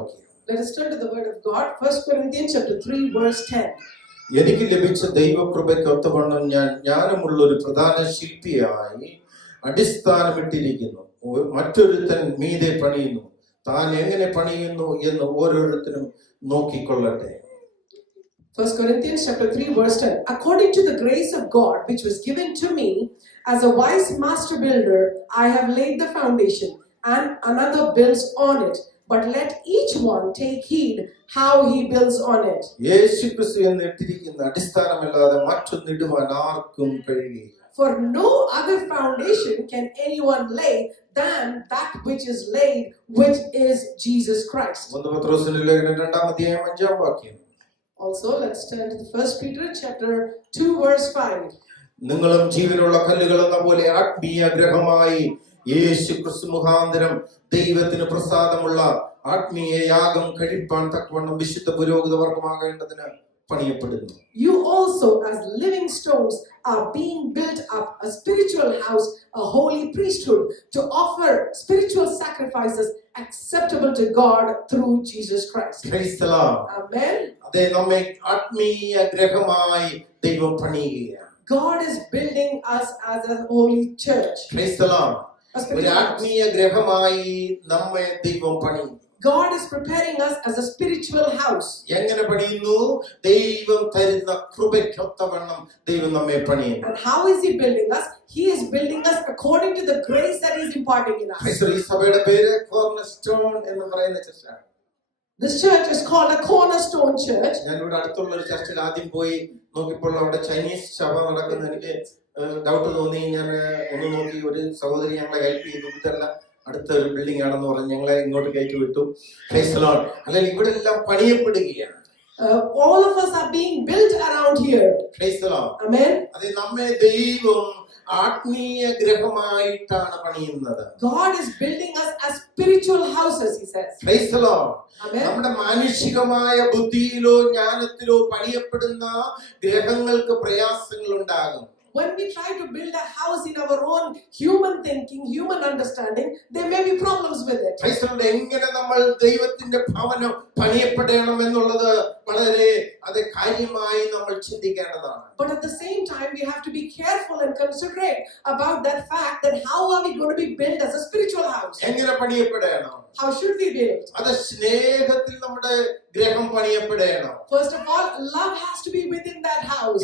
വാക്യം. Let us turn to the word of God. 1 Corinthians chapter 3 verse 10. എനിക്ക് ലഭിച്ച ദൈവകൃപയ്ക്കൊത്തവണ്ണം ഞാൻ ജ്ഞാനമുള്ള ഒരു പ്രധാന ശില്പിയായി അടിസ്ഥാനമിട്ടിരിക്കുന്നു. മറ്റൊരുത്തൻ മീതെ പണിയുന്നു. താൻ എങ്ങനെ പണിയുന്നു എന്ന് ഓരോരുത്തരും നോക്കിക്കൊള്ളട്ടെ. 1 Corinthians chapter 3 verse 10. According to the grace of God which was given to me as a wise master builder, I have laid the foundation, and another builds on it. But let each one take heed how he builds on it. യേശുക്രിസ്തു എന്ന് ഇട്ടിരിക്കുന്ന അടിസ്ഥാനമല്ലാതെ മറ്റൊന്നിടുവാൻ ആർക്കും കഴിയില്ല. For no other foundation can anyone lay than that which is laid, which is Jesus Christ. 1 പത്രോസിന്റെ ലേഖനം 2-ാം അധ്യായം 5-ാം വാക്യം. Also, let's turn to the 1 Peter chapter 2 verse 5. നിങ്ങളും ജീവനുള്ള കല്ലുകൾ എന്ന പോലെ ആത്മീയ ഗ്രഹമായി യേശുക്രിസ്തു മുഖാന്തരം ദൈവത്തിന് പ്രസാദമുള്ള ആത്മീയ യാഗം കഴിപ്പാൻ തക്കവണ്ണം വിശുദ്ധ പുരോഹിത വർഗമാകേണ്ടതിന് പണിയപ്പെടുന്നു. You also as living stones are being built up a spiritual house, a holy priesthood, to offer spiritual sacrifices acceptable to God through Jesus Christ. Praise the Lord. Amen. അതേ നമ്മെ ആത്മീയ ഗ്രഹമായി ദൈവം പണിയുകയാണ്. God is building us as a holy church. Praise the Lord. ഒരു ആത്മീയ ഗ്രഹമായി നമ്മെ ദൈവം പണിയുന്നു. God is preparing us as a spiritual house. എങ്ങനെ പണിയുന്നു? ദൈവം തരുന്ന കൃപയ്ക്കൊത്തവണ്ണം ദൈവം നമ്മെ പണിയുന്നു. And how is he building us? He is building us according to the grace that he is imparting in us. ഈ സഭയുടെ പേര് കോർണർസ്റ്റോൺ എന്ന് പറയുന്ന ചർച്ചാണ്. This church is called a cornerstone church. ഞാൻ ഇവിടെ അടുത്തുള്ള ഒരു ചർച്ചിൽ ആദ്യം പോയി നോക്കിയപ്പോൾ അവിടെ ചൈനീസ് സഭ നടക്കുന്ന എനിക്ക് ഡൗട്ട് തോന്നി. ഞാൻ ഒന്ന് നോക്കി, ഒരു സഹോദരി ഞങ്ങളെ ഹെൽപ്പ് ചെയ്തു. ഇതല്ല, അടുത്ത ഒരു ബിൽഡിംഗ് ആണെന്ന് പറഞ്ഞ് ഞങ്ങളെ ഇങ്ങോട്ട് കയറ്റി വിട്ടു. Praise the Lord. അല്ലെങ്കിൽ ഇവിടെ എല്ലാം പണിയപ്പെടുകയാണ്. All of us are being built around here. Praise the Lord. Amen. അത് നമ്മെ ദൈവം ആത്മീയ ഗ്രഹമായിട്ടാണ് പണിയുന്നത്. God is building us as spiritual houses, he says. Praise the Lord. Amen. നമ്മുടെ മാനുഷികമായ ബുദ്ധിയിലോ ജ്ഞാനത്തിലോ പണിയപ്പെടുന്ന ഗ്രഹങ്ങൾക്ക് പ്രയാസങ്ങൾ ഉണ്ടാകും. When we try to build a house in our own human thinking, human understanding, there may be problems with it. എങ്ങനെ നമ്മൾ ദൈവത്തിന്റെ ഭവനം പണിയപ്പെടണം എന്നുള്ളത് വളരെ അത് കാര്യമായി നമ്മൾ ചിന്തിക്കേണ്ടതാണ്. But at the same time, we have to be careful and considerate about that fact that how are we going to be built as a spiritual house? എങ്ങനെ പണിയപ്പെടണം? How should we build? അത് സ്നേഹത്തിൽ നമ്മുടെ ഗ്രഹം പണിയപ്പെടണം. First of all, love has to be within that house.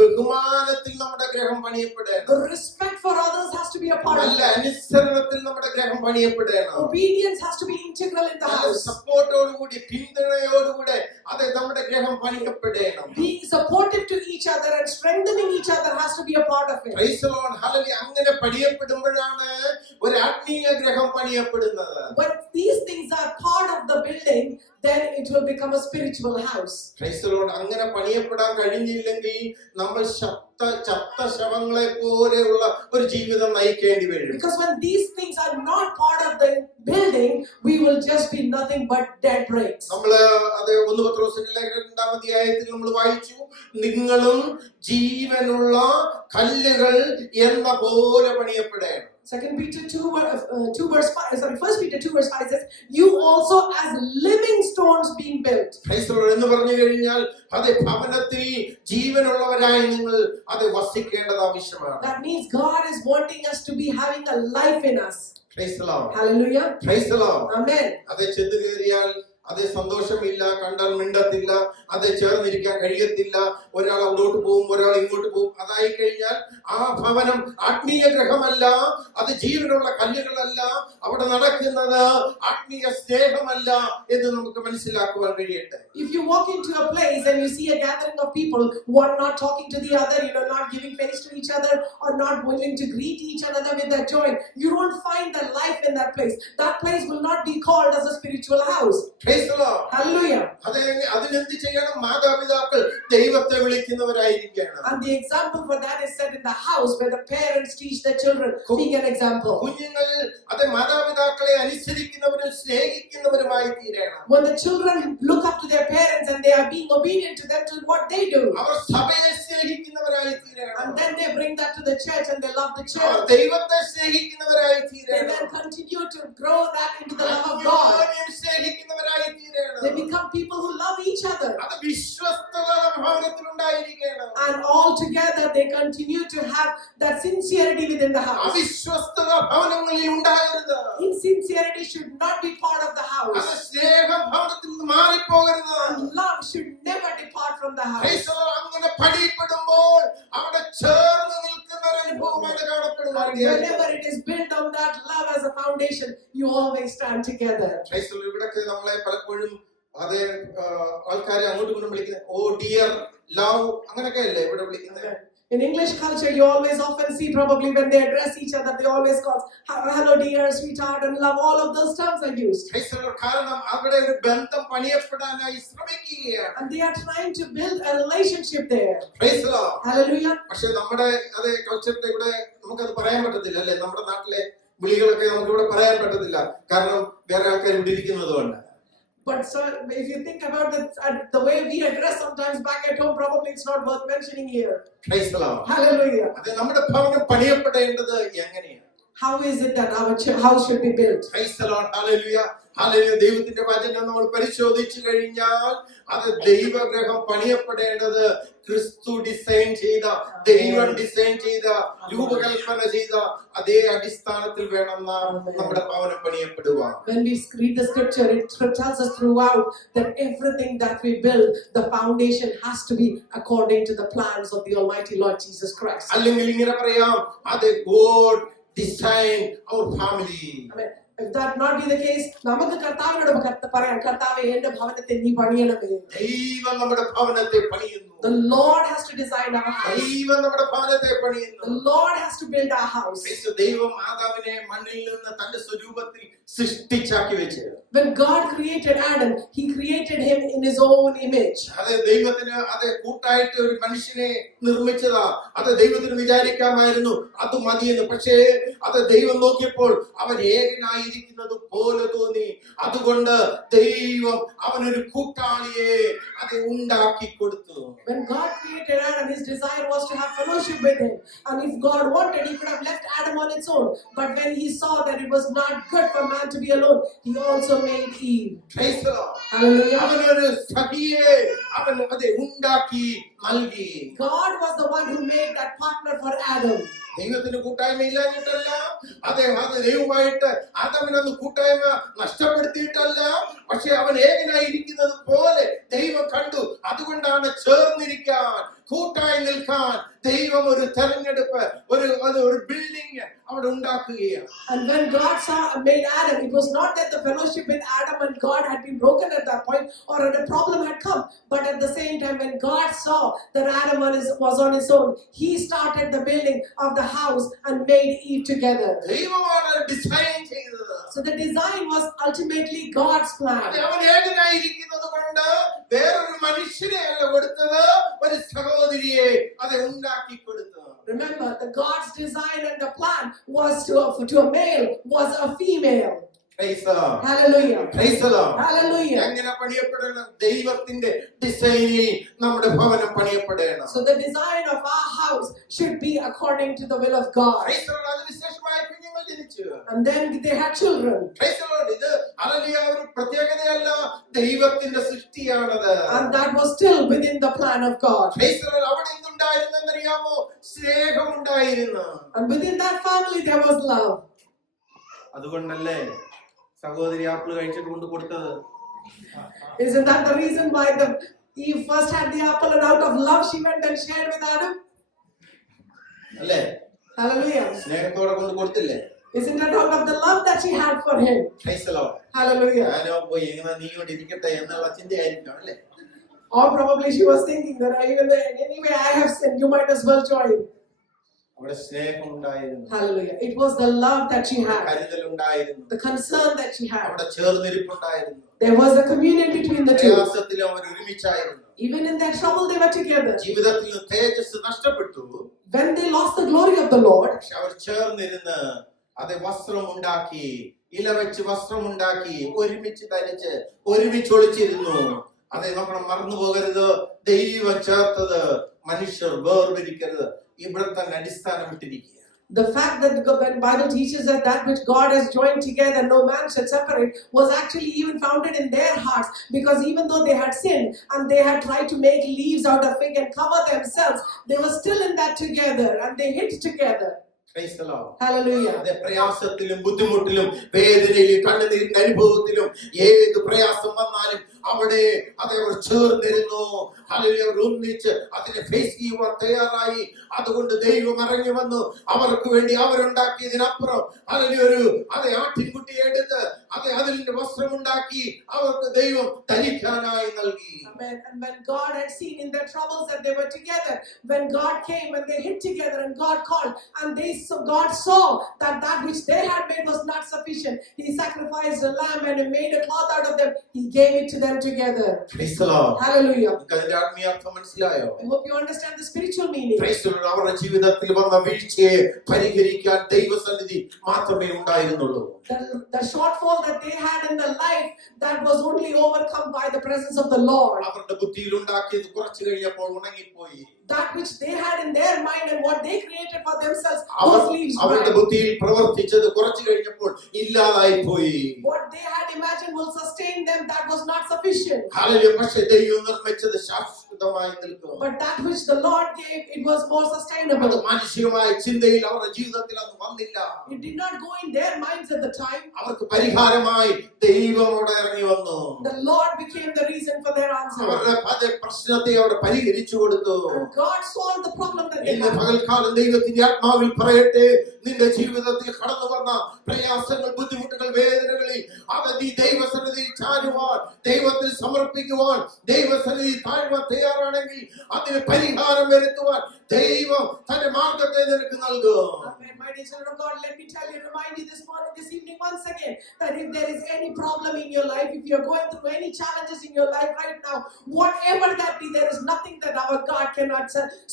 ബഹുമാനത്തിൽ നമ്മുടെ ഗ്രഹം പണിയപ്പെടണം. The respect for others has to be a part of it. അനുസരണത്തിൽ നമ്മുടെ ഗ്രഹം പണിയപ്പെടണം. Obedience has to be integral in the house. സപ്പോർട്ടോടുകൂടി, പിന്തുണയോടുകൂടെ അത് നമ്മുടെ ഗ്രഹം പണിയപ്പെടണം. Being supportive to each other and strengthening each other has to be a part of it. Praise the Lord. Hallelujah. അങ്ങനെ പണിയപ്പെടുമ്പോഴാണ് ഒരു ആത്മീയ ഗ്രഹം പണിയപ്പെടുന്നത്. When these things are part of the building, then it will become a spiritual house. Praise the Lord. അങ്ങനെ പണിയപ്പെടാൻ കഴിഞ്ഞില്ലെങ്കിൽ നമ്മൾ ചത്ത ശവങ്ങളെ പോലെയുള്ള ഒരു ജീവിതം നയിക്കേണ്ടി വരും. Because when these things are not part of the building, we will just be nothing but dead bricks. നമ്മൾ അത് 1 പത്രോസിന്റെ ലേഖനം 2-ാം അധ്യായത്തിൽ നമ്മൾ വായിച്ചു, നിങ്ങളും ജീവനുള്ള കല്ലുകൾ എന്ന പോലെ പണിയപ്പെടണം. 2 Peter 2 verse 5, sorry, 1 Peter 2 verse 5 says, you also as living stones being built. Praise the Lord. എന്ന് പറഞ്ഞു കഴിഞ്ഞാൽ അത് ഭവനത്തിൽ ജീവനുള്ളവരായി നിങ്ങൾ അത് വസിക്കേണ്ടത് ആവശ്യമാണ്. That means God is wanting us to be having a life in us. Praise the Lord. Hallelujah. Praise the Lord. Amen. അത് ചെന്ന് കയറിയാൽ അത് സന്തോഷമില്ല, കണ്ടാൽ മിണ്ടത്തില്ല, അത് ചേർന്നിരിക്കാൻ കഴിയത്തില്ല. ഒരാൾ അങ്ങോട്ട് പോകും, ഒരാൾ ഇങ്ങോട്ട് പോകും. അതായി കഴിഞ്ഞാൽ ആ ഭവനം ആത്മീയ ഗ്രഹമല്ല, അത് ജീവനുള്ള കല്ലുകളല്ല, അവിടെ നടക്കുന്നത് ആത്മീയ സ്നേഹമല്ല എന്ന് നമുക്ക് മനസ്സിലാക്കുവാൻ കഴിയട്ടെ. If you walk into a place and you see a gathering of people, one not talking to the other, not giving face to each other, or not willing to greet each other with that joy, you don't find the life in that place. That place will not be called as a spiritual house. Praise the Lord. Hallelujah. അതിനെന്ത് ചെയ്യണം? മാതാപിതാക്കൾ ദൈവത്തെ വിളിക്കുന്നവരായിരിക്കണം. And the example for that is set in the house where the parents teach their children. Being an example. കുഞ്ഞുങ്ങൾ അത് മാതാപിതാക്കളെ അനുസരിക്കുന്നവരും സ്നേഹിക്കുന്നവരുമായി തീരണം. When the children look up to their parents and they are being obedient to them to what they do. അവർ സഭയെ സ്നേഹിക്കുന്നവരായി തീരണം. And then they bring that to the church and they love the church. ദൈവത്തെ സ്നേഹിക്കുന്നവരായി തീരണം. They then continue to grow that into the love of God. സ്നേഹിക്കുന്നവരായി become people who love each other. അത് വിശ്വസ്തത ഭവനത്തിൽ ഉണ്ടായിരിക്കണം. And all together they continue to have that sincerity within the house. അവിശ്വസ്തത ഭവനങ്ങളിൽ ഉണ്ടാകരുത്. Insincerity should not be part of the അത് house. സ്നേഹം ഭവനത്തിൽ നിന്ന് മാറിപ്പോകരുത്. And love should never depart from the house. Praise the Lord. അങ്ങനെ പണിയപ്പെടുമ്പോൾ അവിടെ ചേർന്ന് നിൽക്കുന്ന ഒരു അനുഭവമാണ് കാണപ്പെടുന്നത്. Whenever it is built on that love as a foundation, you always stand together. Praise the Lord. ഇവിടൊക്കെ നമ്മളെ പലപ്പോഴും അതേ ആൾക്കാരെ അങ്ങോട്ടും ഇങ്ങോട്ടും വിളിക്കുന്നത് ഓ ഡിയർ ലവ് അങ്ങനെയൊക്കെ അല്ലേ ഇവിടെ വിളിക്കുന്നത്. In English culture, you always often see probably when they address each other, they always call hello dear, sweetheart, and love. All of those terms are used. Praise the Lord. കാരണം അവിടെ ഒരു ബന്ധം പണിയപ്പെടാനായി ശ്രമിക്കുകയാണ്. And they are trying to build a relationship there. Praise the Lord. Hallelujah. പക്ഷെ നമ്മുടെ അതേ കൾച്ചറിന്റെ ഇവിടെ നമുക്കത് പറയാൻ പറ്റത്തില്ല അല്ലേ. നമ്മുടെ നാട്ടിലെ വിളികളൊക്കെ നമുക്ക് ഇവിടെ പറയാൻ പറ്റത്തില്ല. കാരണം വേറെ ആൾക്കാർ ഇവിടെ ഇരിക്കുന്നത് കൊണ്ട്. But so, if you think about it, the way we address sometimes back at home, probably it's not worth mentioning here. Praise the Lord. Hallelujah. അതെ നമ്മുടെ ഭവനം പണിയപ്പെടേണ്ടത് എങ്ങനെയാണ്? How is it that our house should be built? Praise the Lord. Hallelujah. Hallelujah. ദൈവത്തിന്റെ വചനം നമ്മൾ പരിശോധിച്ചു കഴിഞ്ഞാൽ അത് ദൈവഗ്രഹം പണിയപ്പെടേണ്ടത് ക്രിസ്തു ഡിസൈൻ ചെയ്ത ദൈവം ഡിസൈൻ ചെയ്ത രൂപകൽപ്പന ചെയ്ത അതേ അടിസ്ഥാനത്തിൽ വേണം നമ്മുടെ ഭവനം പണിയപ്പെടുവാൻ. When we read the scripture, it tells us throughout that everything that we build, the foundation has to be according to the plans of the Almighty Lord Jesus Christ. അല്ലെങ്കിൽ ഇങ്ങനെ പറയാം അത് God design our family. Amen. If that not be the case, നമുക്ക് കർത്താവിനോട് പറയാം കർത്താവേ എൻ്റെ ഭവനത്തെ നീ പണിയണമേ. ദൈവം നമ്മുടെ ഭവനത്തെ പണിയുന്നു. The Lord has to design our house. ദൈവം നമ്മുടെ ഭവനത്തെ പണിയുന്നു. The Lord has to build our house. ദൈവം ആദാമിനെ മണ്ണിൽ നിന്ന് തന്റെ സ്വരൂപത്തിൽ സൃഷ്ടിച്ചാക്കി വെച്ചു. When God created Adam, He created him in His own image. അതെ ദൈവത്തിന് അതെ കൂട്ടായിട്ട് ഒരു മനുഷ്യനെ നിർമ്മിച്ചതാ. അത് ദൈവത്തിന് വിചാരിക്കാമായിരുന്നു അത് മതിയെന്ന്. പക്ഷേ അത് ദൈവം നോക്കിയപ്പോൾ അവൻ ഏകനായിരിക്കുന്നത് പോലെ തോന്നി. അതുകൊണ്ട് ദൈവം അവനൊരു കൂട്ടാളിയെ അത് ഉണ്ടാക്കി കൊടുത്തു. When God created Adam, His desire was to have fellowship with him. And if God wanted, He could have left Adam on its own. But when He saw that it was not good for man to be alone, He also made Eve. Praise the Lord. Hallelujah. അവനൊരു സഖിയെ അവൻ അത് ഉണ്ടാക്കി നൽകി. God was the one who made that partner for Adam. ദൈവത്തിന് കൂട്ടായ്മ ഇല്ലാഞ്ഞിട്ടല്ല, അത് ദൈവമായിട്ട് ആദാമിനൊന്ന് കൂട്ടായ്മ നഷ്ടപ്പെടുത്തിയിട്ടല്ല, പക്ഷെ അവൻ ഏകനായിരിക്കുന്നത് പോലെ ദൈവം കണ്ടു. അതുകൊണ്ടാണ് ചേർന്നിരിക്കാൻ കൂട്ടായി നിൽക്കാൻ ദൈവം ഒരു തെരഞ്ഞെടുപ്പ് ഒരു ബിൽഡിംഗ് അവിടെ ഉണ്ടാക്കുകയാണ്. And when God made Adam, it was not that the fellowship with Adam and God had been broken at that point or that a problem had come, but at the same time when God saw that Adam was on his own, He started the building of the house and made Eve together. ദൈവമാണ് design ചെയ്തത്. So the design was ultimately God's plan. അവൻ ഏകനായിരിക്കുന്നത് കൊണ്ട് വേറൊരു മനുഷ്യനെ അല്ല കൊടുത്തത്, ഒരു സഹോദരിയെ അത് ഉണ്ടാക്കി കൊടുത്തു. Remember, the God's design and the plan was to a male was a female. Praise the Lord. Hallelujah. Praise the Lord. Hallelujah. എങ്ങനെ പണിയപ്പെടണം? ദൈവത്തിന്റെ ഡിസൈനിൽ നമ്മുടെ ഭവനം പണിയപ്പെടണം. So the design of our house should be according to the will of God. Praise the Lord. അതിനുശേഷമായി കുഞ്ഞുങ്ങൾ ജനിച്ചു. And then they had children. Praise the Lord. ഇത് hallelujah ഒരു പ്രത്യേകതയല്ല, ദൈവത്തിന്റെ സൃഷ്ടിയാണത്. And that was still within the plan of God. Praise the Lord. അവിടെ എന്തുണ്ടായിരുന്നെന്നറിയാമോ? സ്നേഹം ഉണ്ടായിരുന്നു. And within that family there was love. അതുകൊണ്ടല്ലേ സഹോദരി ആപ്പിൾ കഴിച്ചിട്ട് കൊണ്ട് കൊടുത്തത്? Isn't that the reason why Eve first had the apple and out of love she went and shared with Adam? അല്ലേ? Hallelujah. സ്നേഹത്തോടെ കൊണ്ട് കൊടുത്തില്ലേ? Isn't that out of the love that she had for him? Praise the Lord. Hallelujah. ഞാനോ പോയി എങ്ങനെ നീ കൊണ്ട് ഇരിക്കട്ടെ എന്നുള്ള ചിന്തയായിരിക്കും അല്ലേ? Or probably she was thinking that even though anyway I have sinned, you might as well join. അവിടെ സ്നേഹം ഉണ്ടായിരുന്നു. Hallelujah. It was the love that she had. കരുതൽ ഉണ്ടായിരുന്നു. The concern that she had. അവിടെ ചേർന്നിരിപ്പുണ്ടായിരുന്നു. There was a communion between the two. പ്രയാസത്തിലും our ഒരുമിച്ചായിരുന്നു. Even in their trouble they were together. ജീവിതത്തിൽ തേജസ് നഷ്ടപ്പെട്ടു. When they lost the glory of the Lord, പക്ഷെ അവർ ചേർന്നിരുന്ന് അത് വസ്ത്രം ഉണ്ടാക്കി, ഇല വെച്ച് വസ്ത്രം ഉണ്ടാക്കി, ഒരുമിച്ച് ധരിച്ച് ഒരുമിച്ച് ഒളിച്ചിരുന്നു. അതെ നമ്മൾ മറന്നു പോകരുത്, ദൈവം ചേർത്തത് മനുഷ്യർ വേർതിരിക്കരുത്. ഇവിടെ തന്നെ അടിസ്ഥാനം ഇട്ടിരിക്കുക. The fact that when Bible teaches us that which God has joined together, no man should separate, was actually even founded in their hearts. Because even though they had sinned and they had tried to make leaves out of fig and cover themselves, they were still in that together and they hid together. Praise the Lord. Hallelujah. അതെ, പ്രയാസത്തിലും ബുദ്ധിമുട്ടിലും വേദനയിലും കണ്ണുനീരിന്റെ അനുഭവത്തിലും ഏത് പ്രയാസം വന്നാലും അവിടെ അവർ ചേർന്നിരുന്നു. Hallelujah. അവർ ഒന്നിച്ച് അതിനെ face ചെയ്യുവാൻ തയ്യാറായി. അതുകൊണ്ട് ദൈവം ഇറങ്ങി വന്നു അവർക്ക് വേണ്ടി. അവരുണ്ടാക്കിയതിനപ്പുറം ഹല്ലേലൂയ അതെ ആട്ടിൻകുട്ടിയെ എടുത്ത് അതിന്റെ വസ്ത്രമുണ്ടാക്കി അവർക്ക് ദൈവം ധരിക്കാനായി നൽകി. Amen. And when God had seen in their troubles that they were together, when God came and they hid together and God called, and God saw that which they had made was not sufficient, He sacrificed a lamb and He made a cloth out of them. He gave it to them together. Praise the Lord. Hallelujah. നിങ്ങൾക്ക് അതിന്റെ ആത്മീയാർത്ഥം മനസ്സിലായോ? I hope you understand the spiritual meaning. Praise the Lord. അവരുടെ ജീവിതത്തിൽ വന്ന വീഴ്ചയെ പരിഹരിക്കാൻ ദൈവസന്നിധി മാത്രമേ ഉണ്ടായിരുന്നുള്ളൂ. The shortfall that they had in their life, that was only overcome by the presence of the Lord. അവരുടെ ബുദ്ധിയിൽ ഉണ്ടാക്കിയത് കുറച്ചു കഴിഞ്ഞപ്പോൾ ഉണങ്ങിപ്പോയി. That which they had in their mind and what they created for themselves, our- those leaves അവരുടെ dried. ബുദ്ധിയിൽ പ്രവർത്തിച്ചത് കുറച്ചു കഴിഞ്ഞപ്പോൾ ഇല്ലാതായി പോയി. What they had imagined will sustain them, that was not sufficient. Hallelujah. പക്ഷേ ദൈവം നിർമ്മിച്ചത് ശാശ്വതമായി നിൽക്കും. But that which the Lord gave, it was more അത് sustainable. മാനുഷികമായ ചിന്തയിൽ അവരുടെ ജീവിതത്തിൽ അത് വന്നില്ല. It did not go in their minds at the time. അവർക്ക് പരിഹാരമായി ദൈവം അവിടെ ഇറങ്ങി വന്നു. The Lord became the reason for their answer. അവരുടെ പ്രശ്നത്തെ അവിടെ പരിഹരിച്ചു കൊടുത്തു. And God solved the problem that they ഇന്ന് had. പകൽക്കാലം ദൈവത്തിന്റെ ആത്മാവിൽ പറയട്ടെ, നിന്റെ ജീവിതത്തിൽ കടന്നു വന്ന പ്രയാസങ്ങൾ, ബുദ്ധിമുട്ടുകൾ, വേദനകളിൽ അത് നീ ദൈവസന്നിധിയിൽ ചാരുവാൻ, ദൈവത്തിൽ സമർപ്പിക്കുവാൻ, ദൈവസന്നിധി താഴ്വാൻ തയ്യാറാണെങ്കിൽ അതിന് പരിഹാരം വരുത്തുവാൻ ദൈവം തന്റെ മാർഗത്തെ നിനക്ക് നൽകും. Amen. My dear children of God, let me remind you this morning, this evening once again, that if there is any problem in your life, if you're going through any challenges in your life right now, whatever that be, there is nothing that our God cannot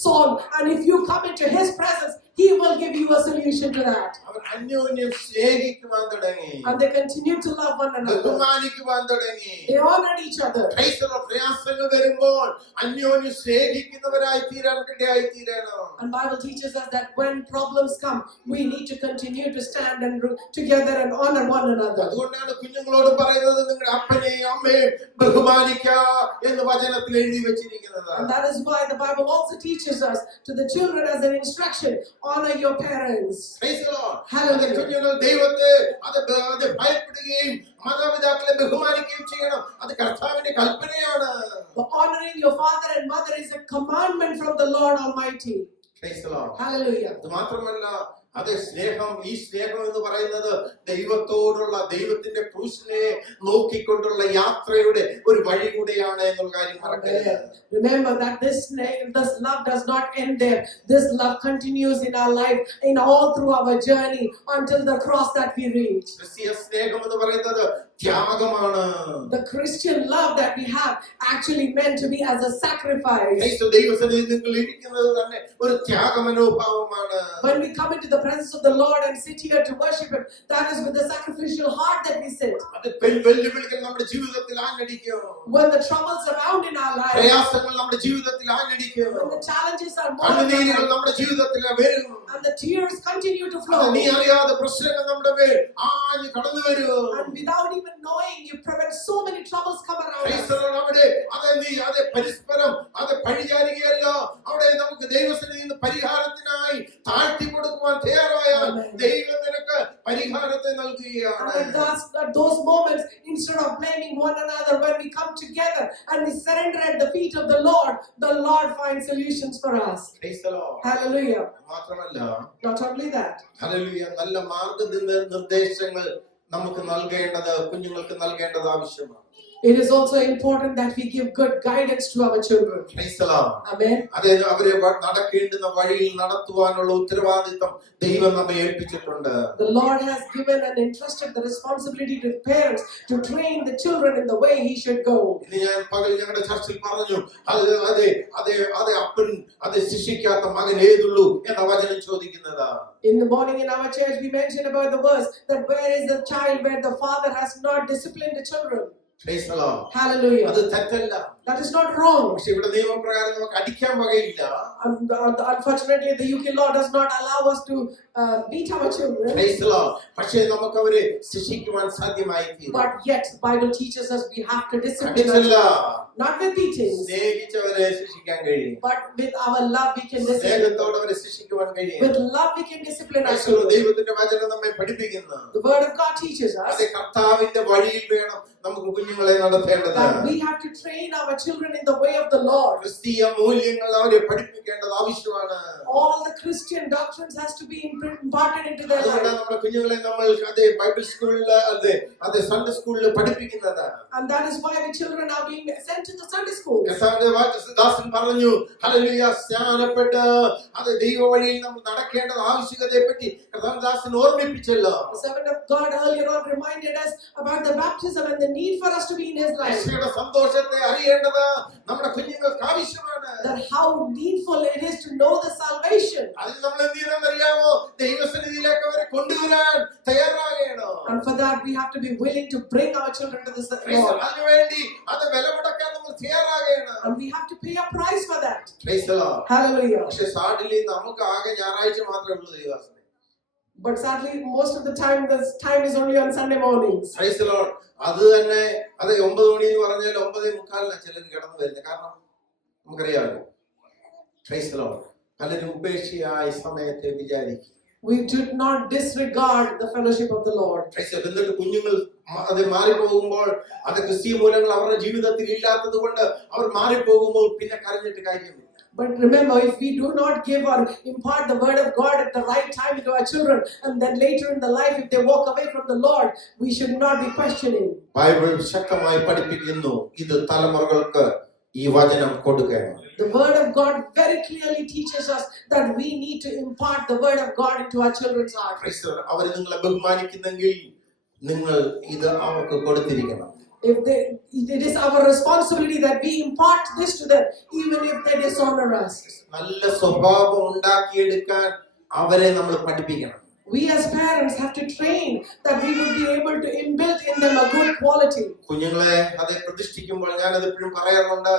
solve. And if you come into His presence, He will give you a solution to that. അവർ അന്യോന്യം സ്നേഹിക്കുവാൻ തുടങ്ങി, And they continue to love one another. ബഹുമാനിക്കുവാൻ തുടങ്ങി. They honored each other. ക്രൈസ്തവ പ്രയാസങ്ങൾ വരുമ്പോൾ അന്യോന്യം സ്നേഹിക്കുന്നവരായി തീരാൻ ഇടയായി തീരണം. And Bible teaches us that when problems come, we need to continue to stand and together and honor one another. അതുകൊണ്ടാണ് കുഞ്ഞുങ്ങളോട് പറയുന്നത്, നിങ്ങളുടെ അപ്പനെയും അമ്മയും ബഹുമാനിക്കുക എന്ന് വചനത്തിൽ എഴുതി വെച്ചിരിക്കുന്നത്. And that is why the Bible also teaches us to the children as an instruction, honor your parents. Praise the Lord. Hallelujah. അത് കുഞ്ഞുങ്ങൾ ദൈവത്തെ അത് ഭയപ്പെടുകയും മാതാപിതാക്കളെ ബഹുമാനിക്കുകയും ചെയ്യണം. അത് കർത്താവിന്റെ കൽപ്പനയാണ്. But honoring your father and mother is a commandment from the Lord Almighty. Praise the Lord. Hallelujah. അത് മാത്രമല്ല, അത് സ്നേഹം, ഈ സ്നേഹം എന്ന് പറയുന്നത് ദൈവത്തോടുള്ള, ദൈവത്തിന്റെ ക്രൂശിനെ നോക്കിക്കൊണ്ടുള്ള യാത്രയുടെ ഒരു വഴി കൂടെയാണ് എന്നുള്ള കാര്യം മറക്കരുത്. Remember that this love does not end there. This love continues in our life, in all through our journey until the cross that we reach. ക്രിസ്തീയ സ്നേഹം എന്ന് പറയുന്നത് ത്യാഗമാണ്. The Christian love that we have actually meant to be as a sacrifice. ക്രിസ്തു ദൈവസന്നിധിയിൽ നിങ്ങൾ ഇരിക്കുന്നത് തന്നെ ഒരു ത്യാഗമനോഭാവമാണ്. When we come into the presence of the Lord and sit here to worship Him, that is with a sacrificial heart that we sit. അത് വെല്ലുവിളികൾ നമ്മുടെ ജീവിതത്തിൽ ആഞ്ഞടിക്കും. When the troubles abound in our life, പ്രയാസങ്ങൾ നമ്മുടെ ജീവിതത്തിൽ ആഞ്ഞടിക്കും. when the challenges are more, കണ്ണുനീരുകൾ നമ്മുടെ ജീവിതത്തിൽ വരും. and the tears continue to അത് flow, നീ അറിയാതെ പ്രശ്നങ്ങൾ നമ്മുടെ മേൽ ആഞ്ഞു കടന്നു വരും. and without even knowing, you prevent so many troubles come around us. അവിടെ അത് പരസ്പരം അത് പഴിചാരുകയല്ല. അവിടെ നമുക്ക് ദൈവസന്നിധിയിൽ നിന്ന് പരിഹാരത്തിനായി താഴ്ത്തി കൊടുക്കുവാൻ തയ്യാറായാൽ ദൈവം നിനക്ക് പരിഹാരത്തെ നൽകുകയാണ്. And at those moments, instead of blaming one another, when we come together and we surrender at the feet of the Lord finds solutions for us. Praise the Lord. Hallelujah. മാത്രമല്ല, Not only that, ഹല്ലേലൂയ, നല്ല മാർഗ്ഗനിർദ്ദേശങ്ങൾ നമുക്ക് നൽകേണ്ടത്, കുഞ്ഞുങ്ങൾക്ക് നൽകേണ്ടത് ആവശ്യമാണ്. it is also important that we give good guidance to our children. Praise the Lord. Amen. അതായത് അവരെ നടക്കേണ്ടുന്ന വഴിയിൽ നടത്തുവാനുള്ള ഉത്തരവാദിത്വം ദൈവം നമ്മെ ഏൽപ്പിച്ചിട്ടുണ്ട്. The Lord has given and entrusted the responsibility to parents to train the children in the way He should go. ഇന്ന് ഞാൻ പകൽ ഞങ്ങളുടെ ചർച്ചിൽ പറഞ്ഞു, അതെ അപ്പൻ അത് ശിക്ഷിക്കാത്ത മകൻ ഏതുള്ളൂ എന്ന വചനം ചോദിക്കുന്നതാ. In the morning in our church, we mentioned about the verse that where is the child where the father has not disciplined the children. Praise the Lord. Hallelujah. അത് തെറ്റല്ല. That is not wrong. പക്ഷെ ഇവിടെ നിയമപ്രകാരം നമുക്ക് അടിക്കാൻ വകയില്ല. Unfortunately, the UK law does not allow us to beat our children. Praise the Lord. പക്ഷെ നമുക്ക് അവരെ ശിക്ഷിക്കുവാൻ സാധ്യമായി തീരും. But yet, Bible teaches us we have to discipline our children. Not with beatings. സ്നേഹിച്ചവരെ ശിക്ഷിക്കാൻ കഴിയും. But with our love we can discipline. സ്നേഹത്തോടെ അവരെ ശിക്ഷിക്കുവാൻ കഴിയും. With love we can discipline our children. ദൈവത്തിന്റെ വചനം നമ്മെ പഠിപ്പിക്കുന്നു. The word of God teaches us. അത് കർത്താവിന്റെ വഴിയിൽ വേണം നമുക്ക് കുഞ്ഞുങ്ങളെ നടത്തേണ്ടത്. That we have to train our children in the way of the Lord. ക്രിസ്തീയ മൂല്യങ്ങൾ അവരെ പഠിപ്പിക്കേണ്ടത് ആവശ്യമാണ്. All the Christian doctrines has to be imparted into their life. അതുകൊണ്ടാണ് നമ്മുടെ കുഞ്ഞുങ്ങളെ നമ്മൾ അതേ ബൈബിൾ സ്കൂളിൽ അതേ സൺഡേ സ്കൂളിൽ പഠിപ്പിക്കുന്നത്. And that is why the children are being sent to the Sunday school. കർത്താവിന്റെ ദാസൻ പറഞ്ഞു, ഹല്ലേലൂയ, സ്നാനപ്പെട്ട് അത് ദൈവ വഴിയിൽ നമ്മൾ നടക്കേണ്ടത് ആവശ്യകതയെ പറ്റി കർത്താവിന്റെ ദാസൻ ഓർമ്മിപ്പിച്ചല്ലോ. The servant of God earlier on reminded us about the baptism and the need for us to be in His life. രക്ഷയുടെ സന്തോഷത്തെ അറിയേണ്ടത് നമ്മുടെ കുഞ്ഞുങ്ങൾക്ക് ആവശ്യമാണ്. That how needful it is to know the salvation. അതിൽ നമ്മൾ എന്ത് ചെയ്യണമെന്നറിയാമോ? ദൈവസന്നിധിയിലേക്ക് അവരെ കൊണ്ടുവരാൻ തയ്യാറാകണം. And for that we have to be willing to bring our children to the Lord. അതിനുവേണ്ടി അത് വില മുടക്കാൻ നമ്മൾ തയ്യാറാകണം. And we have to pay a price for that. Praise the Lord. Hallelujah. പക്ഷേ സാഡിലി നമുക്ക് ആകെ ഞായറാഴ്ച മാത്രമേ ഉള്ളൂ ദൈവസന്നിധി. But sadly, most of the time is only on Sunday mornings. Praise the Lord. അത് തന്നെ അത് 9 മണി എന്ന് പറഞ്ഞാൽ 9:45 ചിലർ കിടന്നു വരുന്നത്. കാരണം നമുക്കറിയാമല്ലോ. Praise the Lord. പലരും ഉപേക്ഷയായി സമയത്തെ വിചാരിക്കും. We should not disregard the fellowship of the Lord. എന്നിട്ട് കുഞ്ഞുങ്ങൾ അത് മാറിപ്പോകുമ്പോൾ അത് ക്രിസ്തീയ മൂല്യങ്ങൾ അവരുടെ ജീവിതത്തിൽ ഇല്ലാത്തത് കൊണ്ട് അവർ മാറിപ്പോകുമ്പോൾ പിന്നെ കരഞ്ഞിട്ട് കാര്യമില്ല. But remember, if we do not give or impart the word of God at the right time to our children, and then later in the life, if they walk away from the Lord, we should not be questioning. Bible ശക്തമായി പഠിപ്പിക്കുന്നു, ഇത് തലമുറകൾക്ക് ഈ വചനം കൊടുക്കണം. The word of God very clearly teaches us that we need to impart the word of God into our children's hearts. അവർ നിങ്ങളെ ബഹുമാനിക്കുന്നെങ്കിൽ നിങ്ങൾ ഇത് അവർക്ക് കൊടുത്തിരിക്കണം. It is our responsibility that we impart this to them, even if they dishonor us. നല്ല സ്വഭാവം ഉണ്ടാക്കിയെടുക്കാൻ അവരെ നമ്മൾ പഠിപ്പിക്കണം. We as parents have to train that we will be able to inbuild in them a good quality. കുഞ്ഞുങ്ങളെ അത് പ്രതിഷ്ഠിക്കുമ്പോൾ ഞാൻ അത് എപ്പോഴും പറയാറുണ്ട്,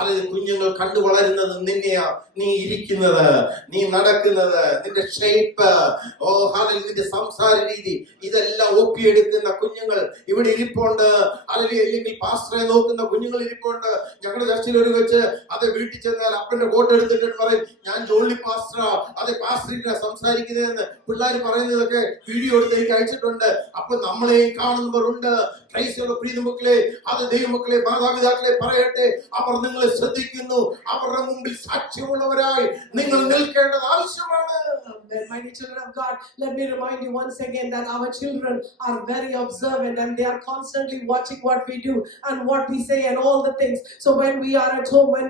അത് കുഞ്ഞുങ്ങൾ കണ്ടു വളരുന്നത് നിന്നെയാ, നീ ഇരിക്കുന്നത്, നീ നടക്കുന്നത്, നിന്റെ ഷേപ്പ്, നിന്റെ സംസാര രീതി, ഇതെല്ലാം ഒപ്പിയെടുക്കുന്ന കുഞ്ഞുങ്ങൾ ഇവിടെ ഇരിപ്പുണ്ട്. അല്ലെങ്കിൽ പാസ്റ്ററെ നോക്കുന്ന കുഞ്ഞുങ്ങൾ ഇരിപ്പുണ്ട്. ഞങ്ങളുടെ ചർച്ചയിൽ ഒരു വെച്ച് അത് വീട്ടിൽ ചെന്നാൽ അപ്പന്റെ കോട്ട് എടുത്തിട്ട് പറയും, ഞാൻ ജോളി പാസ്റ്ററാ, അത് പാസ്റ്ററിനാ സംസാരിക്കുന്നതെന്ന് പിള്ളേർ പറയുന്നതൊക്കെ വീഡിയോ എടുത്ത് എനിക്ക് അയച്ചിട്ടുണ്ട്. അപ്പൊ നമ്മളെയും കാണുന്നവരുണ്ട്. പ്രിയമക്കളെ, അത് ദൈവമക്കളെ, മാതാപിതാക്കളെ പറയട്ടെ, അവർ നിങ്ങളെ ശ്രദ്ധിക്കുന്നു. അവരുടെ മുമ്പിൽ സാക്ഷ്യമുള്ളവരായി നിങ്ങൾ നിൽക്കേണ്ടത് ആവശ്യമാണ്. My dear children of God, let me remind you once again that our children are very observant and they are constantly watching what we do and what we say and all the things. So when we are at home, when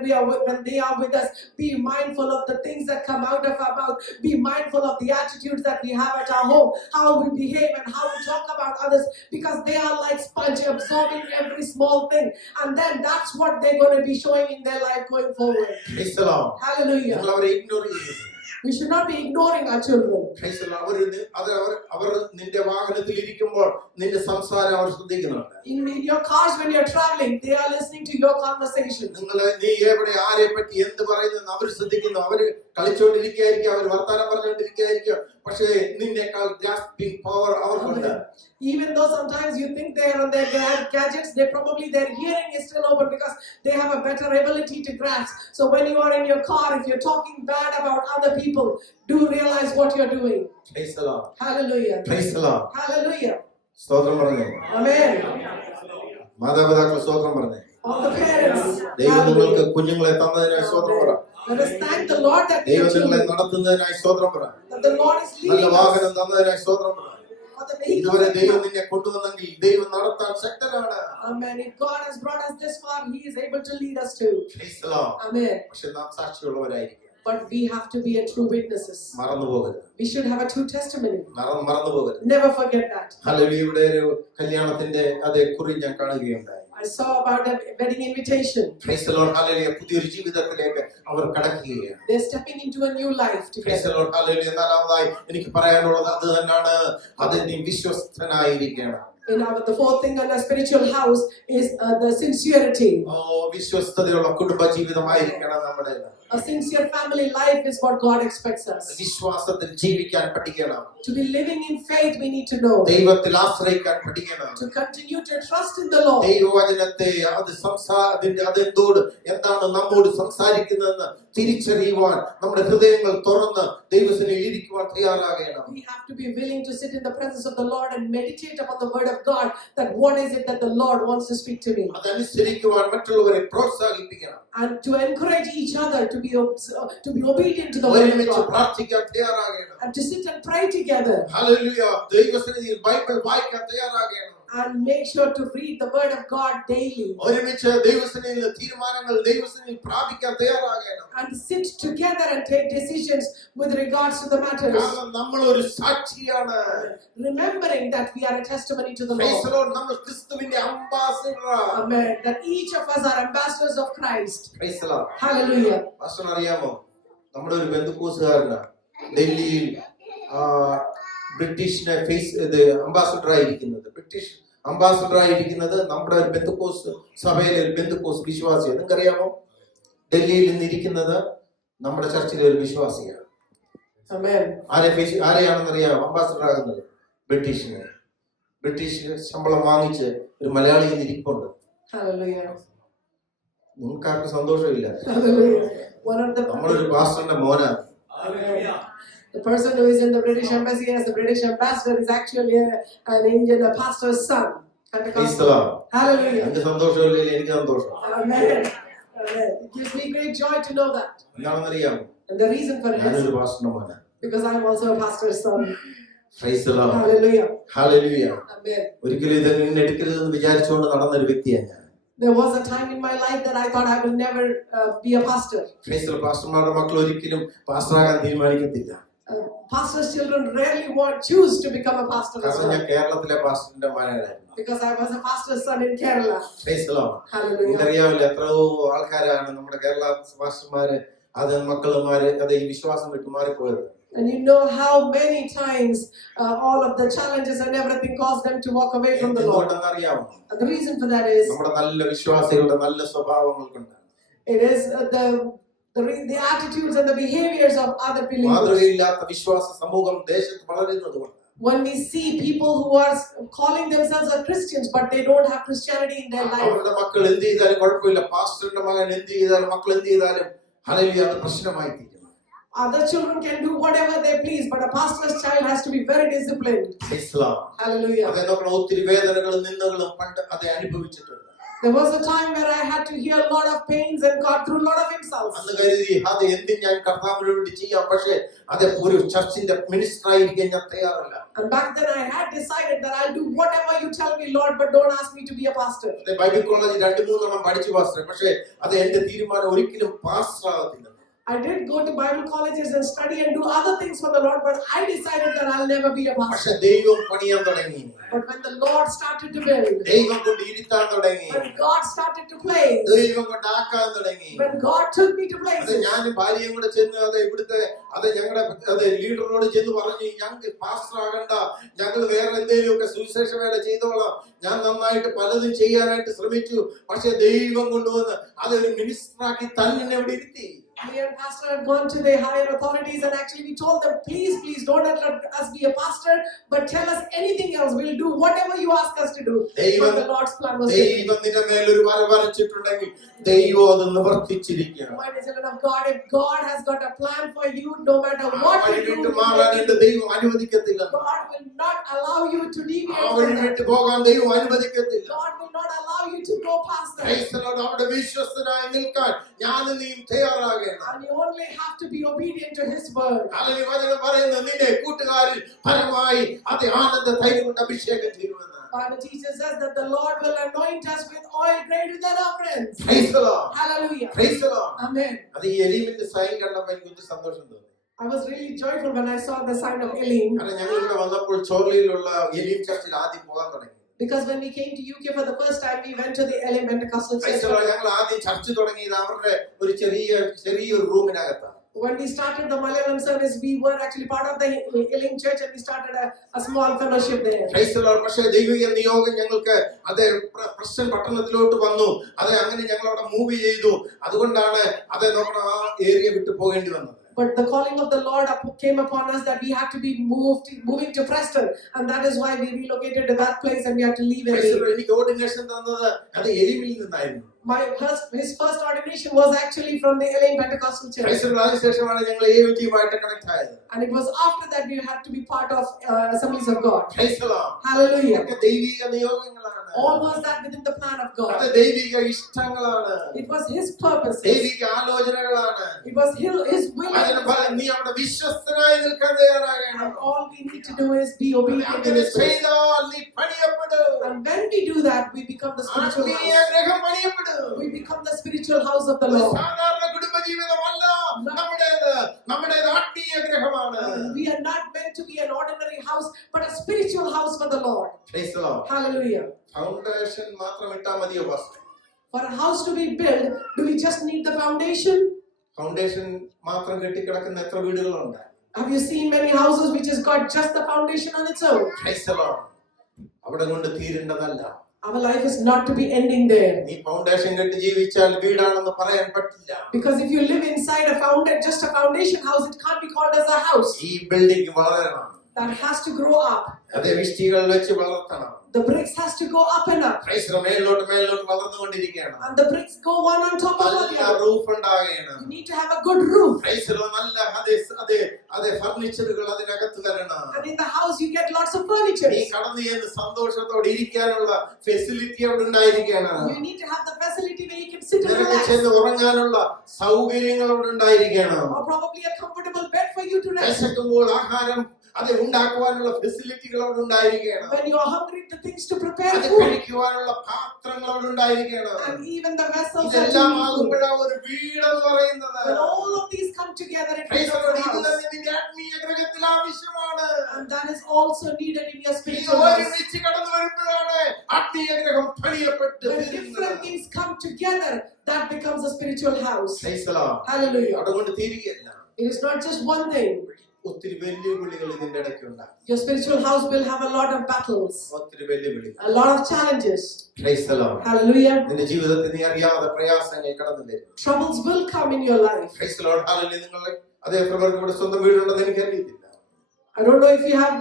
they are with us, be mindful of the things that come out of our mouth. Be mindful of the attitudes that we have at our home, how we behave and how we talk about others, because they are like sponge absorbing every small thing, and then that's what they're going to be showing in their life going forward. Praise the Lord. Hallelujah. We should not be ignoring our children. അവർ നിന്റെ വാഹനത്തിൽ ഇരിക്കുമ്പോൾ നിന്റെ സംസാരം അവർ ശ്രദ്ധിക്കുന്നുണ്ട്. In your cars when you're traveling, they are listening to your conversation. നീ എവിടെ ആരെ പറ്റി എന്ത് പറയുന്നു അവർ ശ്രദ്ധിക്കുന്നു. അവര് കളിച്ചുകൊണ്ടിരിക്കുകയായിരിക്കും, അവർ വർത്താനം പറഞ്ഞുകൊണ്ടിരിക്കുകയായിരിക്കും, പക്ഷേ നിന്നേക്കാൾ ഗ്രാസ്പിംഗ് പവർ അവർക്കുണ്ട്. Even though sometimes you think they are on their gadgets, their hearing is still open because they have a better ability to grasp. So when you are in your car, if you're talking bad about other people, do realize what you're doing. Praise the Lord. Hallelujah. Praise the Lord. Hallelujah. സ്തോത്രം പറഞ്ഞേ. Amen. മാതാപിതാക്കൾ സ്തോത്രം പറഞ്ഞേ. All the parents. ദൈവം നിങ്ങൾക്ക് കുഞ്ഞുങ്ങളെ തന്നതിനായി സ്തോത്രം പറ. Let us thank the Lord that ദൈവം നിങ്ങളെ നടത്തുന്നതിനായി സ്തോത്രം പറ. That the Lord is leading നല്ല us. വാഹനം തന്നതിനായി സ്തോത്രം പറ. ഇതുവരെ ദൈവം നിന്നെ കൊണ്ടുവന്നെങ്കിൽ ദൈവം നടത്താൻ ശക്തനാണ്. Amen. If God has brought us this far, He is able to lead us too. Praise the Lord. Amen. പക്ഷെ നാം സാക്ഷിയുള്ളവരായിരിക്കും. But we have to be a true witnesses. മറന്നു പോകരുത്. We should have a true testimony. മറന്നു പോകരുത്. Never forget that. Hallelujah. ഇവിടെ ഒരു കല്യാണത്തിന്റെ അതേ കുറി ഞാൻ കാണുകയുണ്ടായി. I saw about a wedding invitation. Praise the Lord. Hallelujah. പുതിയൊരു ജീവിതത്തിലേക്ക് അവർ കടക്കുകയാണ്. They're stepping into a new life together. Praise the Lord. Hallelujah. നാലാമതായി എനിക്ക് പറയാനുള്ളത് അത് തന്നെയാണ്, അത് നീ വിശ്വസ്തനായിരിക്കണം. The fourth thing in a spiritual house is the sincerity. വിശ്വസ്തതയുള്ള കുടുംബ ജീവിതമായിരിക്കണം നമ്മുടെ. A sincere family life is what God expects us. വിശ്വാസത്തിൽ ജീവിക്കാൻ പഠിക്കണം. To be living in faith, we need to know. ദൈവത്തിൽ ആശ്രയിക്കാൻ പഠിക്കണം. To continue to trust in the Lord. ദൈവവചനത്തെ അതെന്തോട് എന്താണ് നമ്മോട് സംസാരിക്കുന്നതെന്ന് തിരിച്ചറിയുവാൻ നമ്മുടെ ഹൃദയങ്ങൾ തുറന്ന് ദൈവസന്നിധിയിൽ ഇരിക്കുവാൻ തയ്യാറാകണം. We have to be willing to sit in the presence of the Lord and meditate upon the word of God, that what is it that the Lord wants to speak to me. അതനുസരിക്കുവാൻ മറ്റുള്ളവരെ പ്രോത്സാഹിപ്പിക്കണം. And to encourage each other to be obedient to the word of ഒരുമിച്ച് God. പ്രാർത്ഥിക്കാൻ തയ്യാറാകണം. And to sit and pray together. Hallelujah. ദൈവസന്നിധിയിൽ Bible വായിക്കാൻ തയ്യാറാകണം. And make sure to read the word of God daily. ഒരുമിച്ച് ദൈവസന്നിധിയിൽ തീരുമാനങ്ങൾ ദൈവസന്നിധിയിൽ പ്രാപിക്കാൻ തയ്യാറാകണം. And sit together and take decisions with regards to the matters. കാരണം നമ്മൾ ഒരു സാക്ഷിയാണ്. Remembering that we are a testimony to the Praise the Lord. Lord. നമ്മൾ ക്രിസ്തുവിന്റെ അംബാസഡറാണ്. Amen. That each of us are ambassadors of Christ. Praise the Lord. Hallelujah. Pastor അറിയാമോ, നമ്മുടെ ഒരു ബന്ധുക്കോസുകാരനാണ് ഡൽഹിയിൽ ബ്രിട്ടീഷിനെ അംബാസഡർ ആയിരിക്കുന്നത്. ബ്രിട്ടീഷ് അംബാസഡർ ആയിരിക്കുന്നത് നമ്മുടെ ഒരു ബന്ധുക്കോസ് സഭയിലെ ഒരു ബന്ധുക്കോസ് വിശ്വാസിയാണ്. നിങ്ങൾക്കറിയാമോ, ഡൽഹിയിൽ നിന്നിരിക്കുന്നത് നമ്മുടെ ചർച്ചിലെ ഒരു വിശ്വാസിയാണ്. Amen. ആരെയാണെന്നറിയാമോ അംബാസഡർ ആകുന്നത്? ബ്രിട്ടീഷ് ശമ്പളം വാങ്ങിച്ച് ഒരു മലയാളി ഇരിപ്പുണ്ട്. Hallelujah. നിങ്ങൾക്കാർക്ക് സന്തോഷമില്ല. Hallelujah. One of the നമ്മളൊരു പാസ്റ്ററിന്റെ മോനാണ്. The person who is in the British embassy as the British ambassador is actually an Indian, a pastor's son. Hallelujah. എനിക്ക് സന്തോഷമില്ല, എനിക്ക് സന്തോഷം. Amen. Amen. It gives me great joy to know that. എന്താണെന്നറിയാമോ? And the reason for it ഞാനൊരു is പാസ്റ്ററിന്റെ മോനാണ്. because I am also a pastor's son. Praise the Lord. Hallelujah. Hallelujah. Amen. ഒരിക്കലും ഇതെങ്ങനെ എടുക്കരുതെന്ന് വിചാരിച്ചുകൊണ്ട് നടന്നൊരു വ്യക്തിയാണ് ഞാൻ. There was a time in my life that I thought I will never be a pastor. Praise the Lord. പാസ്റ്റർമാരുടെ മക്കൾ ഒരിക്കലും പാസ്റ്ററാകാൻ തീരുമാനിക്കത്തില്ല. Pastors' children rarely choose to become a pastor. കാരണം ഞാൻ കേരളത്തിലെ പാസ്റ്ററിന്റെ മകനായിരുന്നു. Because I was a pastor's son in Kerala. Praise the Lord. Hallelujah. നിങ്ങൾക്കറിയാവില്ല എത്രയോ ആൾക്കാരാണ് നമ്മുടെ കേരള പാസ്റ്റർമാര് അത് മക്കളുമാര് അത് ഈ വിശ്വാസം വിട്ട് മാറിപ്പോയത്. And you know how many times all of the challenges and everything caused them to walk away from the Lord. And the reason for that is നമ്മുടെ നല്ല വിശ്വാസികളുടെ നല്ല സ്വഭാവങ്ങൾ കൊണ്ട്. It is the attitudes and the behaviors of other believers. മാതൃകയില്ലാത്ത വിശ്വാസ സമൂഹം ദേശത്ത് വളരുന്നതുകൊണ്ട്. When we see people who are calling themselves as Christians but they don't have Christianity in their life. അവരുടെ മക്കൾ എന്ത് ചെയ്താലും കുഴപ്പമില്ല, പാസ്റ്ററിന്റെ മകൻ എന്ത് ചെയ്താലും മക്കൾ എന്ത് ചെയ്താലും ഹല്ലേലൂയ അത് പ്രശ്നമായി തീരും. Other children can do whatever they please, but a pastor's child has to be very disciplined. Hallelujah. അതെ, നമ്മൾ ഒത്തിരി വേദനകളും നിന്ദകളും പണ്ട് അത് അനുഭവിച്ചിട്ടുണ്ട്. There was a time where I had to hear a lot of pains and got through a lot of insults. അന്ന് കരുതി അത് എന്തും ഞാൻ കർത്താവിന് വേണ്ടി ചെയ്യാം, പക്ഷേ അത് ഒരു ചർച്ചിന്റെ മിനിസ്റ്റർ ആയിരിക്കാൻ ഞാൻ തയ്യാറല്ല. And back then I had decided that I'll do whatever you tell me, Lord, but don't ask me to be a pastor. Bible കോളേജിൽ 2-3 പഠിച്ചു പാസ്റ്റർ, പക്ഷേ അത് എന്റെ തീരുമാനം ഒരിക്കലും പാസ്റ്റർ ആകത്തില്ല. I did go to Bible colleges and study and do other things for the Lord, but I decided that I'll never be a pastor. പക്ഷേ ദൈവം പണിയാൻ തുടങ്ങി. But when the Lord started to build, ദൈവം കൊണ്ട് ഇരുത്താൻ തുടങ്ങി. when God started to place, ദൈവം കൊണ്ട് ആക്കാൻ തുടങ്ങി. when God took me to places, അത് ഞാൻ ഭാര്യയും കൂടെ ചെന്ന് അത് ഇവിടുത്തെ അത് ഞങ്ങളുടെ ലീഡറിനോട് ചെന്ന് പറഞ്ഞു, ഞങ്ങൾക്ക് പാസ്റ്റർ ആകണ്ട, ഞങ്ങൾ വേറെ എന്തെങ്കിലുമൊക്കെ സുവിശേഷ വേല ചെയ്തോളാം. ഞാൻ നന്നായിട്ട് പലതും ചെയ്യാനായിട്ട് ശ്രമിച്ചു, പക്ഷെ ദൈവം കൊണ്ടുവന്ന് അതൊരു മിനിസ്റ്ററാക്കി തന്നെ ഇവിടെ ഇരുത്തി. Me and pastor had gone to the higher authorities and actually we told them, please don't let us be a pastor, but tell us anything else. We'll do whatever you ask us to do. But the Lord's plan was different. ദൈവം നിന്റെ മേൽ ഒരു വര വരച്ചിട്ടുണ്ടെങ്കിൽ ദൈവം അത് നിവർത്തിച്ചിരിക്കണം. My children of God, if God has got a plan for you, no matter what you do, മാറാനായിട്ട് ദൈവം അനുവദിക്കത്തില്ല. God will not allow you to deviate ആ from വഴി that. വിട്ട് പോകാൻ ദൈവം അനുവദിക്കത്തില്ല. God will not allow you to go past that. Praise the Lord. അവിടെ വിശ്വസ്തനായി നിൽക്കാൻ ഞാനും നീയും തയ്യാറാകണം. And you only have to be obedient to His word. Hallelujah. വചനം പറയുന്നു, നിന്റെ കൂട്ടുകാരിൽ പരമായി അത് ആനന്ദ തൈലം കൊണ്ട് അഭിഷേകം ചെയ്യുമെന്ന്. Bible teaches us that the Lord will anoint us with oil greater than our friends. Praise the Lord. Hallelujah. Praise the Lord. Amen. അത് ഈ എലീമിന്റെ സൈൻ കണ്ടപ്പോൾ എനിക്ക് ഒത്തിരി സന്തോഷം തോന്നി. I was really joyful when I saw the sign of Elim. കാരണം ഞങ്ങൾ ഇവിടെ വന്നപ്പോൾ ചോർലിയിലുള്ള എലീം ചർച്ചിൽ ആദ്യം പോകാൻ തുടങ്ങി. Because when we came to UK for the first time, we went to the Elim Pentecostal Church. ഞങ്ങൾ ആദ്യം ചർച്ച് തുടങ്ങിയത് അവരുടെ ഒരു ചെറിയൊരു റൂമിനകത്താണ്. When we started the Malayalam service, we were actually part of the Elim Church and we started a small fellowship there. Praise the Lord. പക്ഷേ ദൈവിക നിയോഗം ഞങ്ങൾക്ക് അതേ പ്രശ്നം പട്ടണത്തിലോട്ട് വന്നു. അതെ അങ്ങനെ ഞങ്ങൾ അവിടെ മൂവ് ചെയ്തു. അതുകൊണ്ടാണ് അതെ നമ്മൾ ആ ഏരിയ വിട്ടു പോകേണ്ടി വന്നത്. But the calling of the Lord came upon us that we had to be moving to Preston, and that is why we relocated to that place and we had to leave Elim. എനിക്ക് ordination തന്നത് അത് എലിമിൽ നിന്നായിരുന്നു. His first ordination was actually from the Elim Pentecostal Church. അതിനുശേഷമാണ് ഞങ്ങൾ AUG-യുമായിട്ട് connect ആയത്. And it was after that we had to be part of Assemblies of God. Praise the Lord. Hallelujah. ഇതൊക്കെ ദൈവിക നിയോഗങ്ങളാണ്. All was that within the plan of God. അത് ദൈവിക ഇഷ്ടങ്ങളാണ്. It was His purposes. ദൈവിക ആലോചനകളാണ്. It was His will. അതിന് ഫലം നീ അവിടെ വിശ്വസ്തനായി നിൽക്കാൻ തയ്യാറാകണം. And all we need to do is be obedient to അങ്ങനെ His will. ചെയ്താൽ നീ പണിയപ്പെടും. And when we do that, we become the spiritual ആത്മീയ house. ഗ്രഹം പണിയപ്പെടും. We become the spiritual house of the Lord. സാധാരണ കുടുംബജീവിതമല്ല നമ്മുടേത്. നമ്മുടേത് ആത്മീയ ഗ്രഹമാണ്. We are not meant to be an ordinary house, but a spiritual house for the Lord. Praise the Lord. Hallelujah. Foundation മാത്രം ഇട്ടാൽ മതിയോ pastor? For a house to be built, do we just need the foundation? Foundation മാത്രം കെട്ടിക്കിടക്കുന്ന എത്ര വീടുകളുണ്ട്? Have you seen many houses which has got just the foundation on its own? Praise the Lord. അവിടെ കൊണ്ട് തീരേണ്ടതല്ല. Our life is not to be ending there. നീ foundation കെട്ടി ജീവിച്ചാൽ വീടാണെന്ന് പറയാൻ പറ്റില്ല. Because if you live inside just a foundation house, it can't be called as a house. ഈ building വളരണം. That has to grow up. അതേ വിഷ്ടികൾ വെച്ച് വളർത്തണം. The bricks has to go up and up. മേലോട്ട് വളർന്നുകൊണ്ടിരിക്കുകയാണ്. And the bricks go one on top of the other. Roof ഉണ്ടാകണം. You need to have a good roof. നല്ല അതേ ഫർണിച്ചറുകൾ അതിനകത്ത് തരണം. And in the house you get lots of furniture. നീ കടന്നു ചെന്ന് സന്തോഷത്തോടെ ഇരിക്കാനുള്ള ഫെസിലിറ്റി അവിടെ ഉണ്ടായിരിക്കണം. You need to have the facility where you can sit and നിനക്ക് relax. ചെന്ന് ഉറങ്ങാനുള്ള സൗകര്യങ്ങൾ അവിടെ ഉണ്ടായിരിക്കണം. Or probably a comfortable bed for you to rest. വിശക്കുമ്പോൾ ആഹാരം അത് ഉണ്ടാക്കുവാനുള്ള ഫെസിലിറ്റികൾ അവിടെ ഉണ്ടായിരിക്കണം. When you are hungry, the things to prepare അത് food. കഴിക്കുവാനുള്ള പാത്രങ്ങൾ അവിടെ ഉണ്ടായിരിക്കണം. And even the vessels that you ഇതെല്ലാം need. ആകുമ്പോഴാണ് ഒരു വീടെന്ന് പറയുന്നത്. When all of these come together, it becomes a house. നിന്റെ ആത്മീയ ഗ്രഹത്തിൽ ആവശ്യമാണ്. And that is also needed in your ഇത് spiritual house. ഒരുമിച്ച് കടന്നു വരുമ്പോഴാണ് ആത്മീയ ഗ്രഹം പണിയപ്പെട്ട് When different things come together, that becomes a spiritual house. Praise the Lord. Hallelujah. അതുകൊണ്ട് തീരുകയല്ല. It is not just one thing. ഒത്തിരി വെല്ലുവിളികൾ ഇതിന്റെ ഇടയ്ക്കുണ്ട്. Your spiritual house will have a lot of battles, ഒത്തിരി വെല്ലുവിളികൾ, a lot of challenges. Praise the Lord. Hallelujah. നിന്റെ ജീവിതത്തിൽ നീ അറിയാതെ പ്രയാസങ്ങൾ കടന്നു വരും. Troubles will come in your life. Praise the Lord. Hallelujah. നിങ്ങളെ അതേ പ്രകാരം ഇവിടെ സ്വന്തം വീടുണ്ടെന്ന് എനിക്ക് അറിയത്തില്ല. I don't know if you have,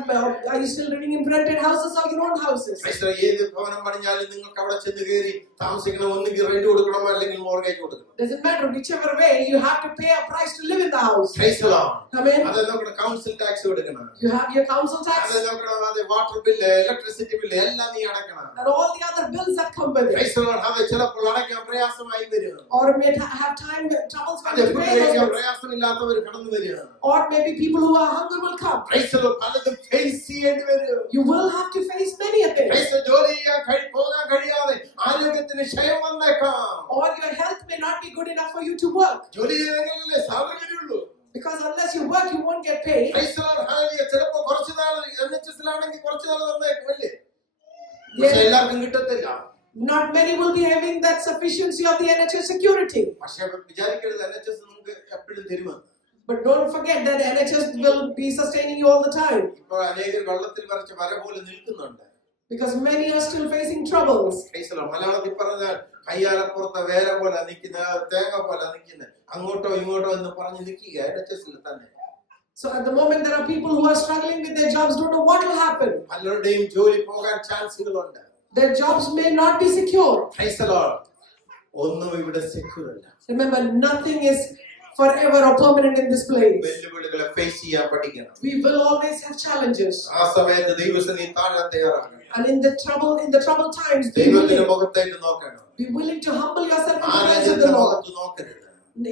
are you still living in rented houses or your own houses? Praise the Lord. ഏത് ഭവനം പണിഞ്ഞാലും നിങ്ങൾക്ക് അവിടെ ചെന്ന് കയറി താമസിക്കണം, ഒന്നുകിൽ റെന്റ് കൊടുക്കണം അല്ലെങ്കിൽ മോർഗേജ് കൊടുക്കണം. Doesn't matter whichever way, you have to pay a price to live in the house. Praise the Lord. Amen. അത് നോക്കണം, കൗൺസിൽ ടാക്സ് കൊടുക്കണം. You have your council tax അത് നോക്കണം, അത് വാട്ടർ ബില്ല്, ഇലക്ട്രിസിറ്റി ബില്ല് എല്ലാം നീ അടക്കണം. and all the other bills that come with it. Praise the Lord. അത് ചിലപ്പോൾ അടയ്ക്കാൻ പ്രയാസമായി വരും. Or may have time troubles when അത് you ഫുഡ് pay those കഴിക്കാൻ bills. പ്രയാസമില്ലാത്തവർ കടന്നു വരിക. Or maybe people who are hungry will come. Praise the Lord. പലതും face ചെയ്യേണ്ടി വരും. You will have to face many of things. Praise the Lord. ജോലി ചെയ്യാൻ പോകാൻ കഴിയാതെ ആരോഗ്യത്തിന് ക്ഷയം വന്നേക്കാം. Or your health may not be good enough for you to work. ജോലി ചെയ്തെങ്കിലല്ലേ സാധനങ്ങളുള്ളൂ. Because unless you work, you won't get paid. Praise the Lord. Hallelujah. ചിലപ്പോൾ കുറച്ച് നാൾ NHS-ലാണെങ്കിൽ കുറച്ച് നാൾ തന്നേക്കും അല്ലേ? പക്ഷെ എല്ലാവർക്കും കിട്ടത്തില്ല. Not many will be having that sufficiency of the NHS security. പക്ഷെ വിചാരിക്കരുത് NHS നിങ്ങൾക്ക് എപ്പോഴും തരുമെന്ന്. But don't forget that the NHS will be sustaining you all the time. ഇപ്പോൾ അനേകർ വെള്ളത്തിൽ വരച്ച വര പോലെ നിൽക്കുന്നുണ്ട്. Because many are still facing troubles. Praise the Lord. മലയാളത്തിൽ പറഞ്ഞാൽ കയ്യാലപ്പുറത്തെ വേല പോലെ നിൽക്കുന്ന, തേങ്ങ പോലെ നിൽക്കുന്ന, അങ്ങോട്ടോ ഇങ്ങോട്ടോ എന്ന് പറഞ്ഞ് നിൽക്കുക NHS-ൽ തന്നെ. So at the moment there are people who are struggling with their jobs, don't know what will happen. പലരുടെയും ജോലി പോകാൻ ചാൻസുകളുണ്ട്. Their jobs may not be secure. Praise the Lord. ഒന്നും ഇവിടെ സെക്യൂർ അല്ല. Remember, nothing is forever or permanent in this place. വെല്ലുവിളികളെ face ചെയ്യാൻ പഠിക്കണം. We will always have challenges. ആ സമയത്ത് ദൈവസന്നിധിയിൽ താഴാൻ തയ്യാറാകണം. And in the troubled times, ദൈവത്തിന്റെ മുഖത്തേക്ക് നോക്കണം. be willing to humble yourself in the presence of ആരാധനയുടെ the Lord. മുഖത്ത് നോക്കരുത്.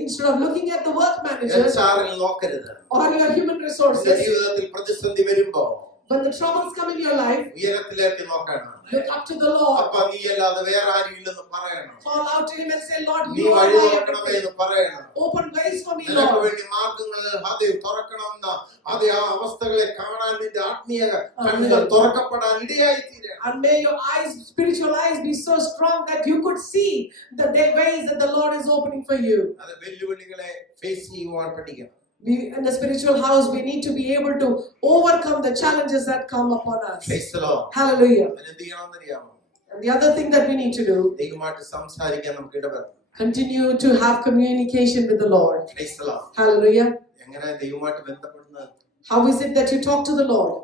Instead of looking at the work manager HR-ൽ നോക്കരുത്. or your human നിന്റെ resources. ജീവിതത്തിൽ പ്രതിസന്ധി വരുമ്പോ When the troubles come in your life, ഉയരത്തിലേക്ക് നോക്കണം. look up to the Lord. അപ്പൊ നീ അല്ലാതെ വേറെ ആരും ഇല്ലെന്ന് പറയണം. Call out to Him and say, Lord, നീ you are വഴി my തുറക്കണമേ everything. എന്ന് പറയണം. Open ways for me, നിനക്ക് Lord. വേണ്ടി മാർഗങ്ങൾ അത് തുറക്കണമെന്ന അത് ആ അവസ്ഥകളെ കാണാൻ നിന്റെ ആത്മീയ കണ്ണുകൾ തുറക്കപ്പെടാൻ ഇടയായി തീരണം. And may your eyes, spiritual eyes, be so strong that you could see the ways that the Lord is opening for you. അത് വെല്ലുവിളികളെ ഫേസ് ചെയ്യുവാൻ പഠിക്കണം. We, in the spiritual house, we need to be able to overcome the challenges that come upon us. Praise the Lord. Hallelujah. എന്ത് ചെയ്യണമെന്നറിയാമോ? And the other thing that we need to do, ദൈവമായിട്ട് സംസാരിക്കാൻ നമുക്ക് ഇടവരണം. continue to have communication with the Lord. Praise the Lord. Hallelujah. എങ്ങനെ ദൈവമായിട്ട് ബന്ധപ്പെടുന്നത്? How is it that you talk to the Lord?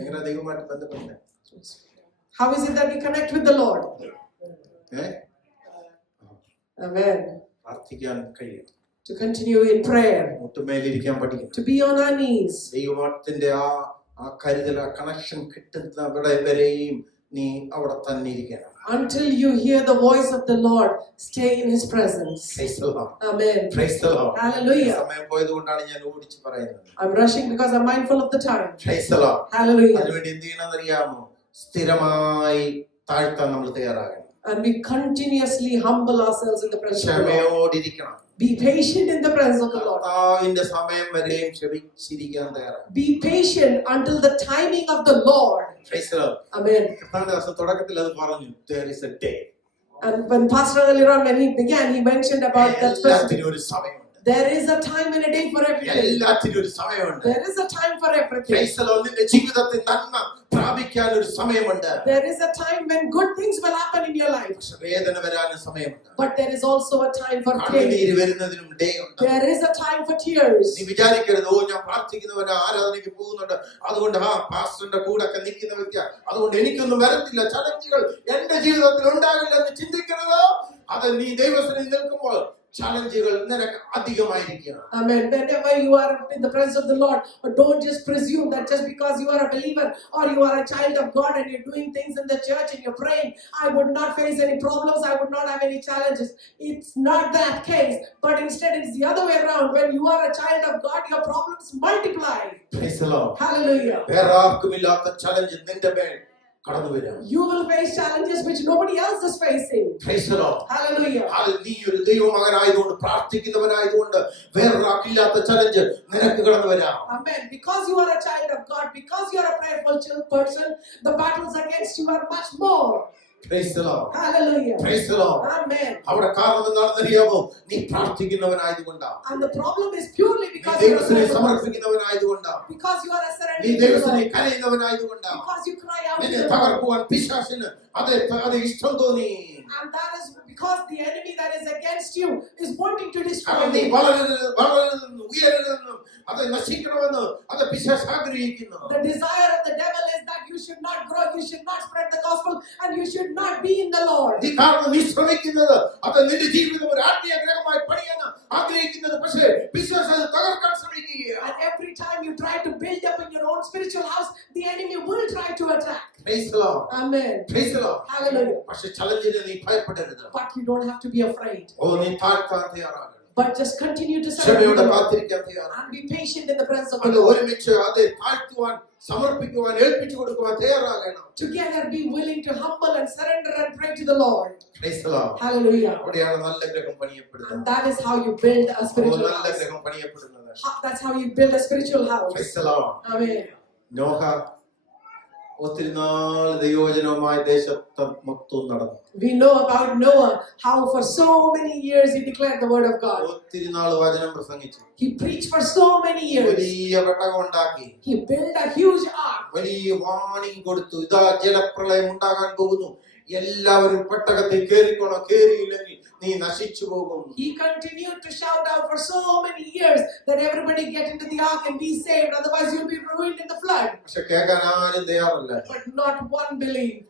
എങ്ങനെ ദൈവമായിട്ട് ബന്ധപ്പെടുന്നത്? How is it that we connect with the Lord? Amen. പ്രാർത്ഥിക്കാൻ കഴിയും. To continue in prayer. മുട്ടുമേലിരിക്കാൻ പഠിക്കണം. To be on our knees. ദൈവത്തിന്റെ ആ കരുതൽ ആ കണക്ഷൻ കിട്ടുന്നവിടെ വരെയും നീ അവിടെ തന്നെ ഇരിക്കണം. Until you hear the voice of the Lord, stay in His presence. Praise the Lord. Amen. Praise the Lord. Hallelujah. സമയം പോയതുകൊണ്ടാണ് ഞാൻ ഓടിച്ച് പറയുന്നത്. I'm rushing because I'm mindful of the time. Praise the Lord. Hallelujah. അതിനുവേണ്ടി എന്ത് ചെയ്യണമെന്നറിയാമോ? സ്ഥിരമായി താഴ്ത്താൻ നമ്മൾ തയ്യാറാകണം. And we continuously humble ourselves in the presence of the Lord. ക്ഷമയോടിരിക്കണം. Be patient in the presence of the Lord. കർത്താവിന്റെ സമയം വരെയും ക്ഷമിച്ചിരിക്കാൻ തയ്യാറാകണം. Be patient until the timing of the Lord. Praise the Lord. Amen. കർത്താവിന്റെ ദിവസം തുടക്കത്തിൽ അത് പറഞ്ഞു. There is a day. And when Pastor earlier on, when he began, he mentioned about that person. എല്ലാത്തിനും ഒരു സമയമുണ്ട്. There is a time and a day for everything. എല്ലാത്തിനും ഒരു സമയമുണ്ട്. There is a time for everything. Praise the Lord. നിന്റെ ജീവിതത്തിൽ നന്മ പ്രാപിക്കാൻ ഒരു സമയമുണ്ട്. There is a time when good things will happen in your life. പക്ഷേ വേദന വരാനും സമയമുണ്ട്. But there is also a time for pain. കണ്ണുനീര് വരുന്നതിനും ഡേ ഉണ്ട്. There is a time for tears. നീ വിചാരിക്കരുത്, ഓ ഞാൻ പ്രാർത്ഥിക്കുന്നവന് ആരാധനയ്ക്ക് പോകുന്നുണ്ട്, അതുകൊണ്ട് പാസ്റ്ററിന്റെ കൂടെ ഒക്കെ നിൽക്കുന്ന വ്യക്തിയാ, അതുകൊണ്ട് എനിക്കൊന്നും വരത്തില്ല, ചലഞ്ചുകൾ എന്റെ ജീവിതത്തിൽ ഉണ്ടാകില്ല എന്ന് ചിന്തിക്കരുത്. അത് നീ ദൈവസന്നിധിയിൽ നിൽക്കുമ്പോൾ ചലഞ്ചുകൾ നിനക്ക് അധികമായിരിക്കണം. Amen. Whenever you are in the presence of the Lord, don't just presume that just because you are a believer or you are a child of God and you're doing things in the church and you're praying, I would not face any problems, I would not have any challenges. It's not that case, but instead it's the other way around. When you are a child of God, your problems multiply. Praise the Lord. Hallelujah. വേറെ ആർക്കുമില്ലാത്ത challenge നിന്റെ മേൽ കടന്നു വരും. You will face challenges which nobody else is facing. Praise the Lord. Hallelujah. നീ ഒരു ദൈവമകനായതുകൊണ്ട് പ്രാർത്ഥിക്കുന്നവനായതുകൊണ്ട് വേറൊരാൾക്കില്ലാത്ത challenge നിനക്ക് കടന്നു വരാം. Amen. Because you are a child of God, because you are a prayerful person, the battles against you are much more. Praise the Lord. Hallelujah. Praise the Lord. Amen. അവിടെ കാരണം എന്താണെന്നറിയാമോ? നീ പ്രാർത്ഥിക്കുന്നവനായതുകൊണ്ടാണ്. And the problem is purely because നീ you are ദൈവത്തിനെ a സമർപ്പിക്കുന്നവനായതുകൊണ്ടാണ്. because you are a നീ surrendered ദൈവത്തിനെ believer. കരയുന്നവനായതുകൊണ്ടാണ്. Because you cry out to നിന്നെ the Lord. തകർക്കുവാൻ പിശാചിന് അത് ഇഷ്ടം തോന്നി. And that is because the enemy that is against you is wanting to destroy കാരണം നീ you. വളരരുതെന്നും ഉയരരുതെന്നും അത് നശിക്കണമെന്ന് അത് പിശാച് ആഗ്രഹിക്കുന്നു. The desire of the devil is that you should not grow, you should not spread the gospel, and you should not be in the Lord. നീ കാരണം നീ ശ്രമിക്കുന്നത് അത് നിന്റെ ജീവിതം ഒരു ആത്മീയ ഗ്രഹമായി പണിയാൻ ആഗ്രഹിക്കുന്നത്, പക്ഷേ പിശാച് അത് തകർക്കാൻ ശ്രമിക്കുകയാണ്. And every time you try to build up in your own spiritual house, the enemy will try to attack. Praise the Lord. Amen. Praise the Lord. Hallelujah. പക്ഷേ ചലഞ്ചിനെ നീ ഭയപ്പെടരുത്. But you don't have to be afraid. ഓ നീ താഴ്ത്താൻ തയ്യാറാകണം. But just continue to surrender ക്ഷമയോടെ to the Lord കാത്തിരിക്കാൻ തയ്യാറാകണം. and be patient in the presence of the അത് Lord. ഒരുമിച്ച് അത് താഴ്ത്തുവാൻ സമർപ്പിക്കുവാൻ ഏൽപ്പിച്ചു കൊടുക്കുവാൻ തയ്യാറാകണം. Together be willing to humble and surrender and pray to the Lord. Praise the Lord. Hallelujah. അവിടെയാണ് നല്ല ഗ്രഹം പണിയപ്പെടുന്നത്. And that is how you build a spiritual നല്ല house. ഗ്രഹം പണിയപ്പെടുന്നത്. That's how you build a spiritual house. Praise the Lord. Amen. Noah ഒത്തിരി നാൾ ദൈവവചനവുമായി ദേശത്ത് മൊത്തം നടന്നു. We know about Noah, how for so many years he declared the word of God. ഒത്തിരി നാൾ വചനം പ്രസംഗിച്ചു. He preached for so many years. വലിയ പെട്ടകം ഉണ്ടാക്കി. He built a huge ark. വലിയ വാണിംഗ് കൊടുത്തു. ഇതാ ജലപ്രളയം ഉണ്ടാകാൻ പോകുന്നു, എല്ലാവരും പെട്ടകത്തിൽ കേറിക്കോണം, കേറിയില്ലെങ്കിൽ നീ നശിച്ചു പോകും. He continued to shout out for so many years that everybody get into the ark and be saved, otherwise you'll be ruined in the flood. പക്ഷെ കേൾക്കാൻ ആരും തയ്യാറല്ല. But not one believed.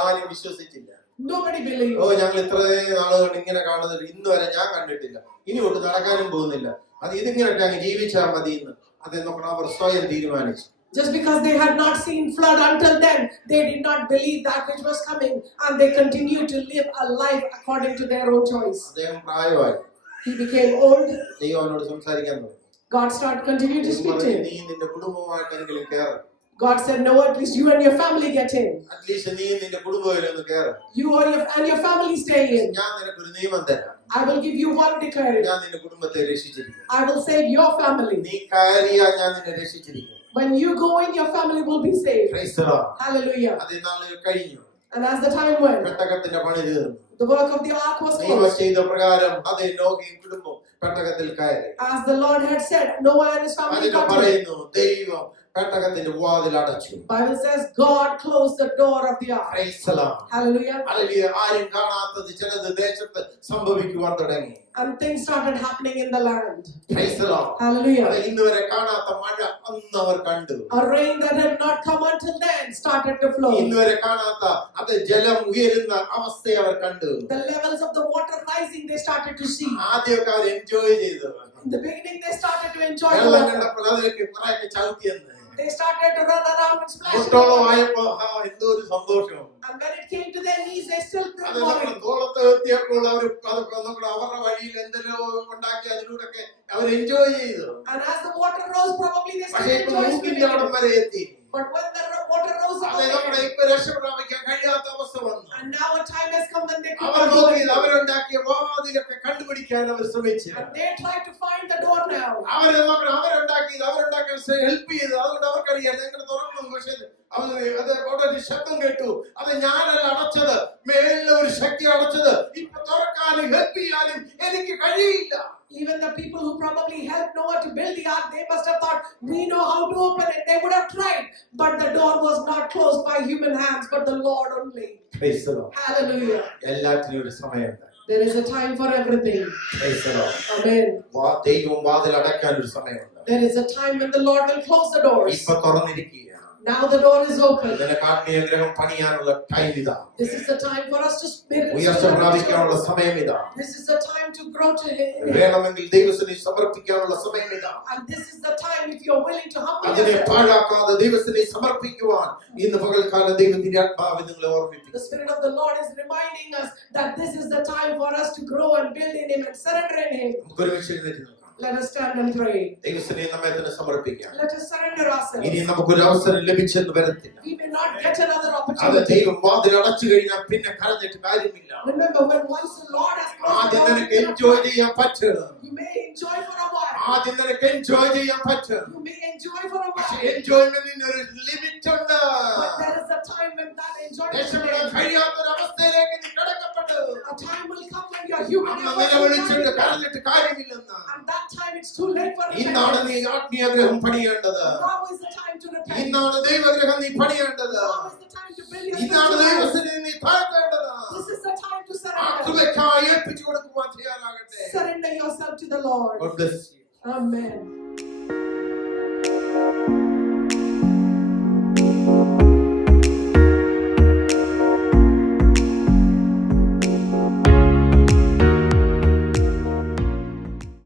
ആരും വിശ്വസിച്ചില്ല. Nobody believed. ഓ ഞങ്ങൾ ഇത്രയും നാളുകൾ ഇങ്ങനെ കാണുന്നത് ഇന്ന് വരെ ഞാൻ കണ്ടിട്ടില്ല, ഇനി ഒട്ട് നടക്കാനും പോകുന്നില്ല, അത് ഇതിങ്ങനെ അങ്ങ് ജീവിച്ചാൽ മതി എന്ന് അതെന്നൊക്കെ അവർ സ്വയം തീരുമാനിച്ചു. Just because they had not seen flood until then, they did not believe that which was coming, and they continued to live a life according to their own choice. അദ്ദേഹം പ്രായമായി. He became old. ദൈവം അവനോട് സംസാരിക്കാൻ തുടങ്ങി. God started continuing to speak to നീ him. നിന്റെ കുടുംബമായിട്ടെങ്കിലും കേറ്. God said, no, at least you and your family get in. At least നീ നിന്റെ കുടുംബത്തിലൊന്ന് കേറ്. You and your family stay in. ഞാൻ നിനക്കൊരു നിയമം തരാം. I will give you one declaration. ഞാൻ നിന്റെ കുടുംബത്തെ രക്ഷിച്ചിരിക്കും. I will save your family. നീ കയറിയാ ഞാൻ നിന്നെ രക്ഷിച്ചിരിക്കും. When you go in, your family will be saved. Praise the Lord. Hallelujah. അത് നാളുകൾ കഴിഞ്ഞു. And as the time went, പെട്ടകത്തിന്റെ പണി തീർന്നു. the work of the ark was ദൈവം closed. ചെയ്ത പ്രകാരം അതേ നോഹയും കുടുംബം പെട്ടകത്തിൽ കയറി. As the Lord had said, Noah and his family അതിന് got in. പറയുന്നു ദൈവം പെട്ടകത്തിന്റെ വാതിൽ അടച്ചു. Bible says God closed the door of the ark. Praise the Lord. Hallelujah. Hallelujah. ആരും കാണാത്തത് ചിലത് ദേശത്ത് സംഭവിക്കുവാൻ തുടങ്ങി. And things started happening in the land. Praise the Lord. Hallelujah. അത് ഇന്നുവരെ കാണാത്ത മഴ അന്ന് അവർ കണ്ടു. A rain that had not come until then started to flow. ഇന്നുവരെ കാണാത്ത അത് ജലം ഉയരുന്ന അവസ്ഥയെ അവർ കണ്ടു. The levels of the water rising, they started to see. ആദ്യമൊക്കെ അവർ എൻജോയ് ചെയ്തു. In the beginning, they started to enjoy the വെള്ളം water. കണ്ടപ്പോൾ അതിലേക്ക് കുറേയൊക്കെ ചവിട്ടിയെന്ന്. They started to run around and splash. മുട്ടോളം ആയപ്പോ എന്തോ ഒരു സന്തോഷം. And when it came to their knees, they still അത് couldn't നമ്മുടെ worry. തോളത്ത് എത്തിയപ്പോൾ അവർ അവരുടെ വഴിയിൽ എന്തെല്ലോ ഉണ്ടാക്കി അതിലൂടെ അവർ എൻജോയ് ചെയ്തു. And as the water rose, probably they പക്ഷേ still ഇപ്പൊ enjoyed മൂക്കിന്റെ swimming. അവിടം വരെ എത്തി. But when the water rose അത് നമ്മുടെ up, ഇപ്പൊ രക്ഷ പ്രാപിക്കാൻ കഴിയാത്ത അവസ്ഥ വന്നു. and now a time has come when they could our not do നോക്കി it. അവരുണ്ടാക്കിയ വാതിലൊക്കെ കണ്ടുപിടിക്കാൻ അവർ ശ്രമിച്ചു. And they tried to find the door now. അവരുണ്ടാക്കിയത് അവരുണ്ടാക്കാൻ ഹെൽപ്പ് ചെയ്തു. അതുകൊണ്ട് അവർക്കറിയാം ഞങ്ങൾ തുറന്നു. പക്ഷേ അത് അവിടെ ഒരു ശബ്ദം കേട്ടു. അത് ഞാനല്ല അടച്ചത്, മേലിലെ ഒരു ശക്തി അടച്ചത്. ഇപ്പൊ തുറക്കാനും ഹെൽപ്പ് ചെയ്യാനും എനിക്ക് കഴിയില്ല. Even the people who probably helped Noah to build the ark, they must have thought, we know how to open it. They would have tried. But the door was not closed by human hands, but the Lord only. Praise the Lord. Hallelujah. എല്ലാത്തിനും ഒരു സമയമുണ്ട്. There is a time for everything. Praise the Lord. Amen. ദൈവം വാതിൽ അടയ്ക്കാൻ ഒരു സമയമുണ്ട്. There is a time when the Lord will close the doors. ഇപ്പൊ തുറന്നിരിക്കുക. Now the door is open. നിനക്ക് ആത്മീയ ഗ്രഹം പണിയാനുള്ള ടൈം ഇതാ. This is the time for us to spirit. ഉയർച്ച പ്രാപിക്കാനുള്ള സമയം ഇതാ. This is the time to grow to Him. വേണമെങ്കിൽ ദൈവത്തിന് സമർപ്പിക്കാനുള്ള സമയം ഇതാ. And this is the time if you're willing to humble അതിനെ yourself. പാഴാക്കാതെ ദൈവത്തിന് സമർപ്പിക്കുവാൻ ഇന്ന് പകൽക്കാലം ദൈവത്തിന്റെ ആത്മാവ് നിങ്ങളെ ഓർമ്മിപ്പിക്കും. The Spirit of the Lord is reminding us that this is the time for us to grow and build in Him and surrender in Him. നമുക്ക് ഒരുമിച്ച് എഴുന്നേറ്റ് നിൽക്കാം. Let us stand and pray. ദൈവത്തിന് നമ്മെ തന്നെ സമർപ്പിക്കാം. Let us surrender ourselves. ഇനി നമുക്കൊരു അവസരം ലഭിച്ചെന്ന് വരത്തില്ല. We may not get another അത് opportunity. ദൈവം വാതിൽ അടച്ചു കഴിഞ്ഞാൽ പിന്നെ കരഞ്ഞിട്ട് കാര്യമില്ല. Remember, when once the Lord has closed the ആദ്യം door, നിനക്ക് എൻജോയ് ചെയ്യാൻ പറ്റണം. you may enjoy for a while. ആദ്യം നിനക്ക് എൻജോയ് ചെയ്യാൻ പറ്റണം. You may enjoy for a പക്ഷെ while. എൻജോയ്മെന്റിന് ഒരു ലിമിറ്റ് ഉണ്ട്. But there is a time when that enjoyment രക്ഷപ്പെടാൻ ends. കഴിയാത്തൊരവസ്ഥയിലേക്ക് നീ കടക്കപ്പെട്ടു. A time will come when your human അന്ന് effort will നിലവിളിച്ചിട്ട് not be കരഞ്ഞിട്ട് കാര്യമില്ലെന്ന്. and that time it's too late for ഇന്നാണ് repentance. നീ ആത്മീയ ഗ്രഹം പണിയേണ്ടത്. Now is the time to repent. ഇന്നാണ് ദൈവഗ്രഹം നീ പണിയേണ്ടത്. Now is the time to build your ഇന്നാണ് spiritual life. ദൈവത്തിന് നീ താഴ്ത്തേണ്ടത്. This is the time to ആ surrender. കൃപയ്ക്കായി ഏൽപ്പിച്ചു കൊടുക്കുവാൻ ചെയ്യാനാകട്ടെ. Surrender yourself to the Lord. God bless you. Amen.